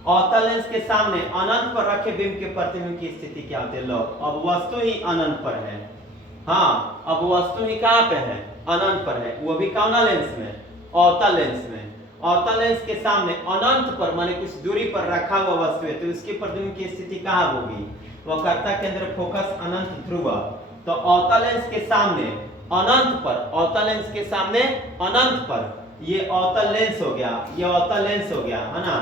अवतल लेंस के सामने अनंत पर रखे बिंब के प्रतिबिंब की स्थिति क्या होती है? लो, अब वस्तु ही अनंत पर है। हाँ, अब वस्तु ही कहाँ पे है? अनंत पर है। वो भी कौन लेंस में? अवतल लेंस में। अवतल लेंस के सामने अनंत पर माने कुछ दूरी पर रखा हुआ वस्तु है तो उसकी प्रतिबिंब की स्थिति कहाँ होगी? वक्रता केंद्र फोकस अनंत ध्रुव। तो अवतल लेंस के सामने अनंत पर, अवतल लेंस के सामने अनंत पर, ये अवतल लेंस हो गया, ये अवतल लेंस हो गया, है ना।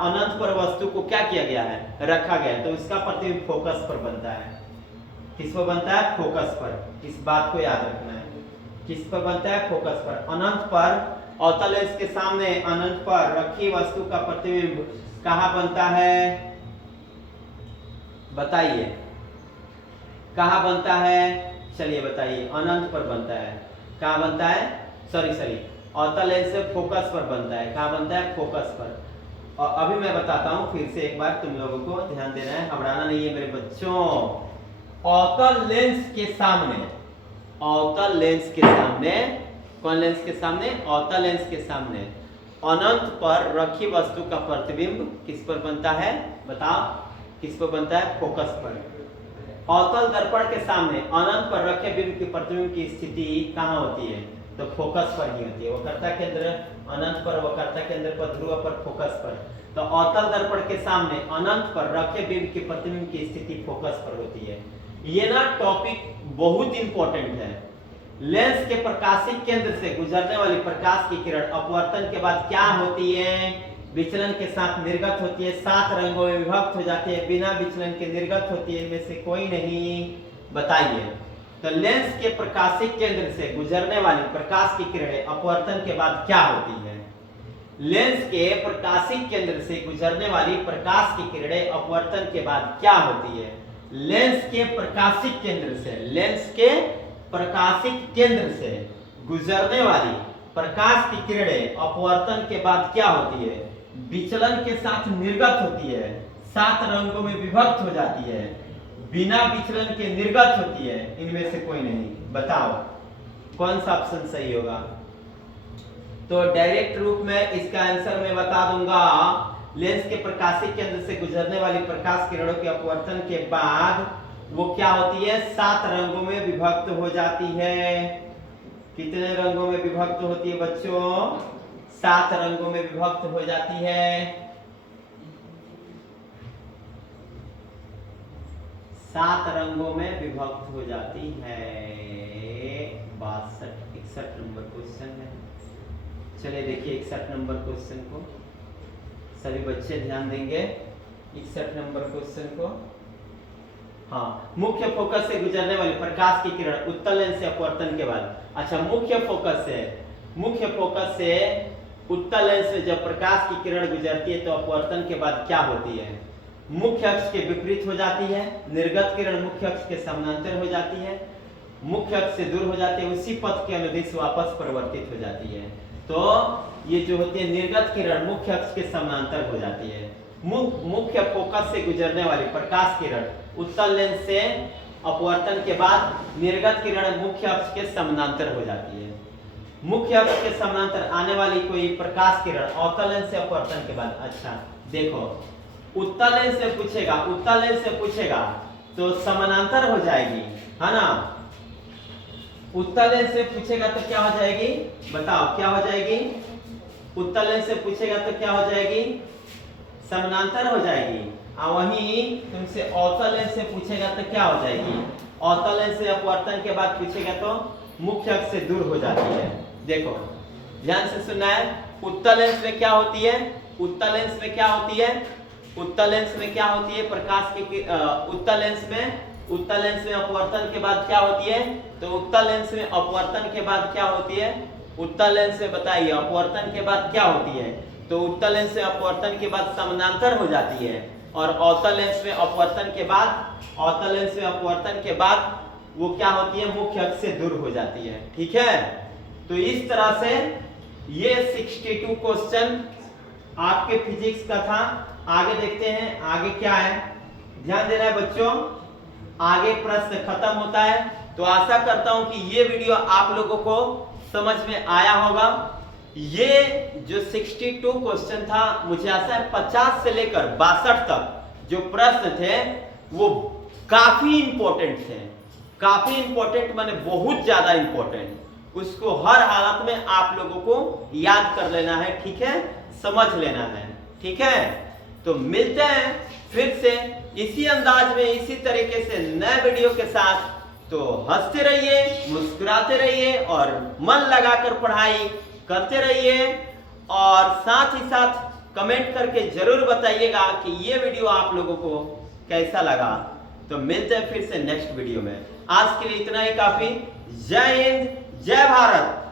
अनंत पर वस्तु को क्या किया गया है? रखा गया है। तो इसका प्रतिबिंब फोकस पर बनता है। किस पर बनता है? फोकस पर। इस बात को याद रखना है। किस पर बनता है? फोकस पर। अनंत पर, अवतल लेंस के सामने अनंत पर रखी वस्तु का प्रतिबिंब कहाँ बनता है? बताइए, कहाँ बनता है? चलिए बताइए। अनंत पर बनता है। कहाँ बनता है? सॉरी, अवतल लेंस से फोकस पर बनता है। कहाँ बनता है? फोकस पर। और अभी मैं बताता हूँ फिर से एक बार, तुम लोगों को ध्यान देना है, घबराना नहीं है मेरे बच्चों। अवतल लेंस के सामने, अवतल लेंस के सामने, कौन लेंस के सामने? अवतल लेंस के सामने अनंत पर रखी वस्तु का प्रतिबिंब किस पर बनता है? बताओ, किस पर बनता है? फोकस पर। अवतल दर्पण के सामने अनंत पर रखे बिंब के प्रतिबिंब की स्थिति कहाँ होती है? तो फोकस पर ही होती है। वक्रता केंद्र अनंत पर, वक्रता केंद्र पर, ध्रुव पर, फोकस पर। तो अवतल दर्पण के सामने अनंत पर रखे बिंब के प्रतिबिंब की स्थिति फोकस पर होती है। ये ना टॉपिक बहुत इंपॉर्टेंट है। लेंस के प्रकाशिक केंद्र से गुजरने वाली प्रकाश की किरण अपवर्तन के बाद क्या होती है? विचलन के साथ निर्गत होती है, 7 रंगों में विभक्त हो जाती है, बिना विचलन के निर्गत होती है। इनमें से कोई नहीं, बताइए। तो लेंस के प्रकाशिक केंद्र से गुजरने वाली प्रकाश की किरणें अपवर्तन के बाद क्या होती है? लेंस के प्रकाशिक केंद्र से गुजरने वाली प्रकाश की किरणें अपवर्तन के बाद क्या होती है? लेंस के प्रकाशिक केंद्र से, लेंस के प्रकाशिक केंद्र से गुजरने वाली प्रकाश की किरणें अपवर्तन के बाद क्या होती है? विचलन के साथ निर्गत होती है, 7 रंगों में विभक्त हो जाती है, बिना विचलन के निर्गत होती है। इनमें से कोई नहीं, बताओ कौन सा ऑप्शन सही होगा? तो डायरेक्ट रूप में इसका आंसर मैं बता दूंगा। लेंस के प्रकाशिक केंद्र से गुजरने वाली प्रकाश किरणों के अपवर्तन के बाद वो क्या होती है? 7 रंगों में विभक्त हो जाती है। कितने रंगों में विभक्त होती है बच्चों? 7 रंगों में विभक्त हो जाती है। 7 रंगों में विभक्त हो जाती है। 61 नंबर क्वेश्चन है। चलिए देखिए 61 नंबर क्वेश्चन को, सभी बच्चे ध्यान देंगे 61 नंबर क्वेश्चन को। हाँ, मुख्य फोकस से गुजरने वाली प्रकाश की किरण उत्तल लेंस से अपवर्तन के बाद, अच्छा मुख्य फोकस से उत्तल लेंस से जब प्रकाश की किरण गुजरती है तो अपवर्तन के बाद क्या होती है? मुख्य अक्ष के विपरीत हो जाती है, निर्गत किरण मुख्य अक्ष के समानांतर हो जाती है, मुख्य अक्ष से दूर हो जाती है, उसी पथ के अनुदिश वापस परिवर्तित हो जाती है। तो ये जो होती है निर्गत किरण मुख्य अक्ष के समानांतर हो जाती है। मुख्य फोकस से गुजरने वाली प्रकाश किरण उत्तल लेंस से अपवर्तन के बाद निर्गत किरण मुख्य अक्ष के समानांतर हो जाती है। मुख्य अक्ष के समानांतर आने वाली कोई प्रकाश किरण अवतल लेंस से अपवर्तन के बाद, अच्छा देखो उत्तल लेंस से पूछेगा, उत्तल लेंस से पूछेगा तो समानांतर हो जाएगी, है ना। उत्तल लेंस से पूछेगा तो क्या हो जाएगी? बताओ क्या हो जाएगी? उत्तल लेंस से पूछेगा तो क्या हो जाएगी? समानांतर हो जाएगी। और वहीं तुमसे अवतल लेंस से पूछेगा तो क्या हो जाएगी? अवतल लेंस से अपवर्तन के बाद पूछेगा तो मुख्य अक्ष से दूर हो जाती है। देखो ध्यान से सुनना है। उत्तल लेंस में क्या होती है? उत्तल लेंस में क्या होती है? उत्तल लेंस में क्या होती है? प्रकाश की उत्तल लेंस में उत्तल लेंस में अपवर्तन के बाद क्या होती है? तो उत्तल लेंस में अपवर्तन के बाद क्या होती है? उत्तल लेंस से बताइए अपवर्तन के बाद क्या होती है? तो उत्तल लेंस में अपवर्तन के बाद समानांतर हो जाती है, और अवतल लेंस में अपवर्तन के बाद, अवतल लेंस में अपवर्तन के बाद वो क्या होती है? मुख्य अक्ष से दूर हो जाती है। ठीक है, तो इस तरह से ये 62 क्वेश्चन आपके फिजिक्स का था। आगे देखते हैं आगे क्या है, ध्यान देना है बच्चों। आगे प्रश्न खत्म होता है, तो आशा करता हूं कि ये वीडियो आप लोगों को समझ में आया होगा। ये जो 62 क्वेश्चन था, मुझे आशा है 50 से लेकर 62 तक जो प्रश्न थे वो काफी इंपॉर्टेंट थे। काफी इंपॉर्टेंट माने बहुत ज्यादा इंपॉर्टेंट। उसको हर हालत में आप लोगों को याद कर लेना है, ठीक है, समझ लेना है। ठीक है, तो मिलते हैं फिर से इसी अंदाज में, इसी तरीके से नए वीडियो के साथ। तो हंसते रहिए, मुस्कुराते रहिए और मन लगाकर पढ़ाई करते रहिए, और साथ ही साथ कमेंट करके जरूर बताइएगा कि ये वीडियो आप लोगों को कैसा लगा। तो मिलते हैं फिर से नेक्स्ट वीडियो में। आज के लिए इतना ही काफी। जय हिंद, जय भारत।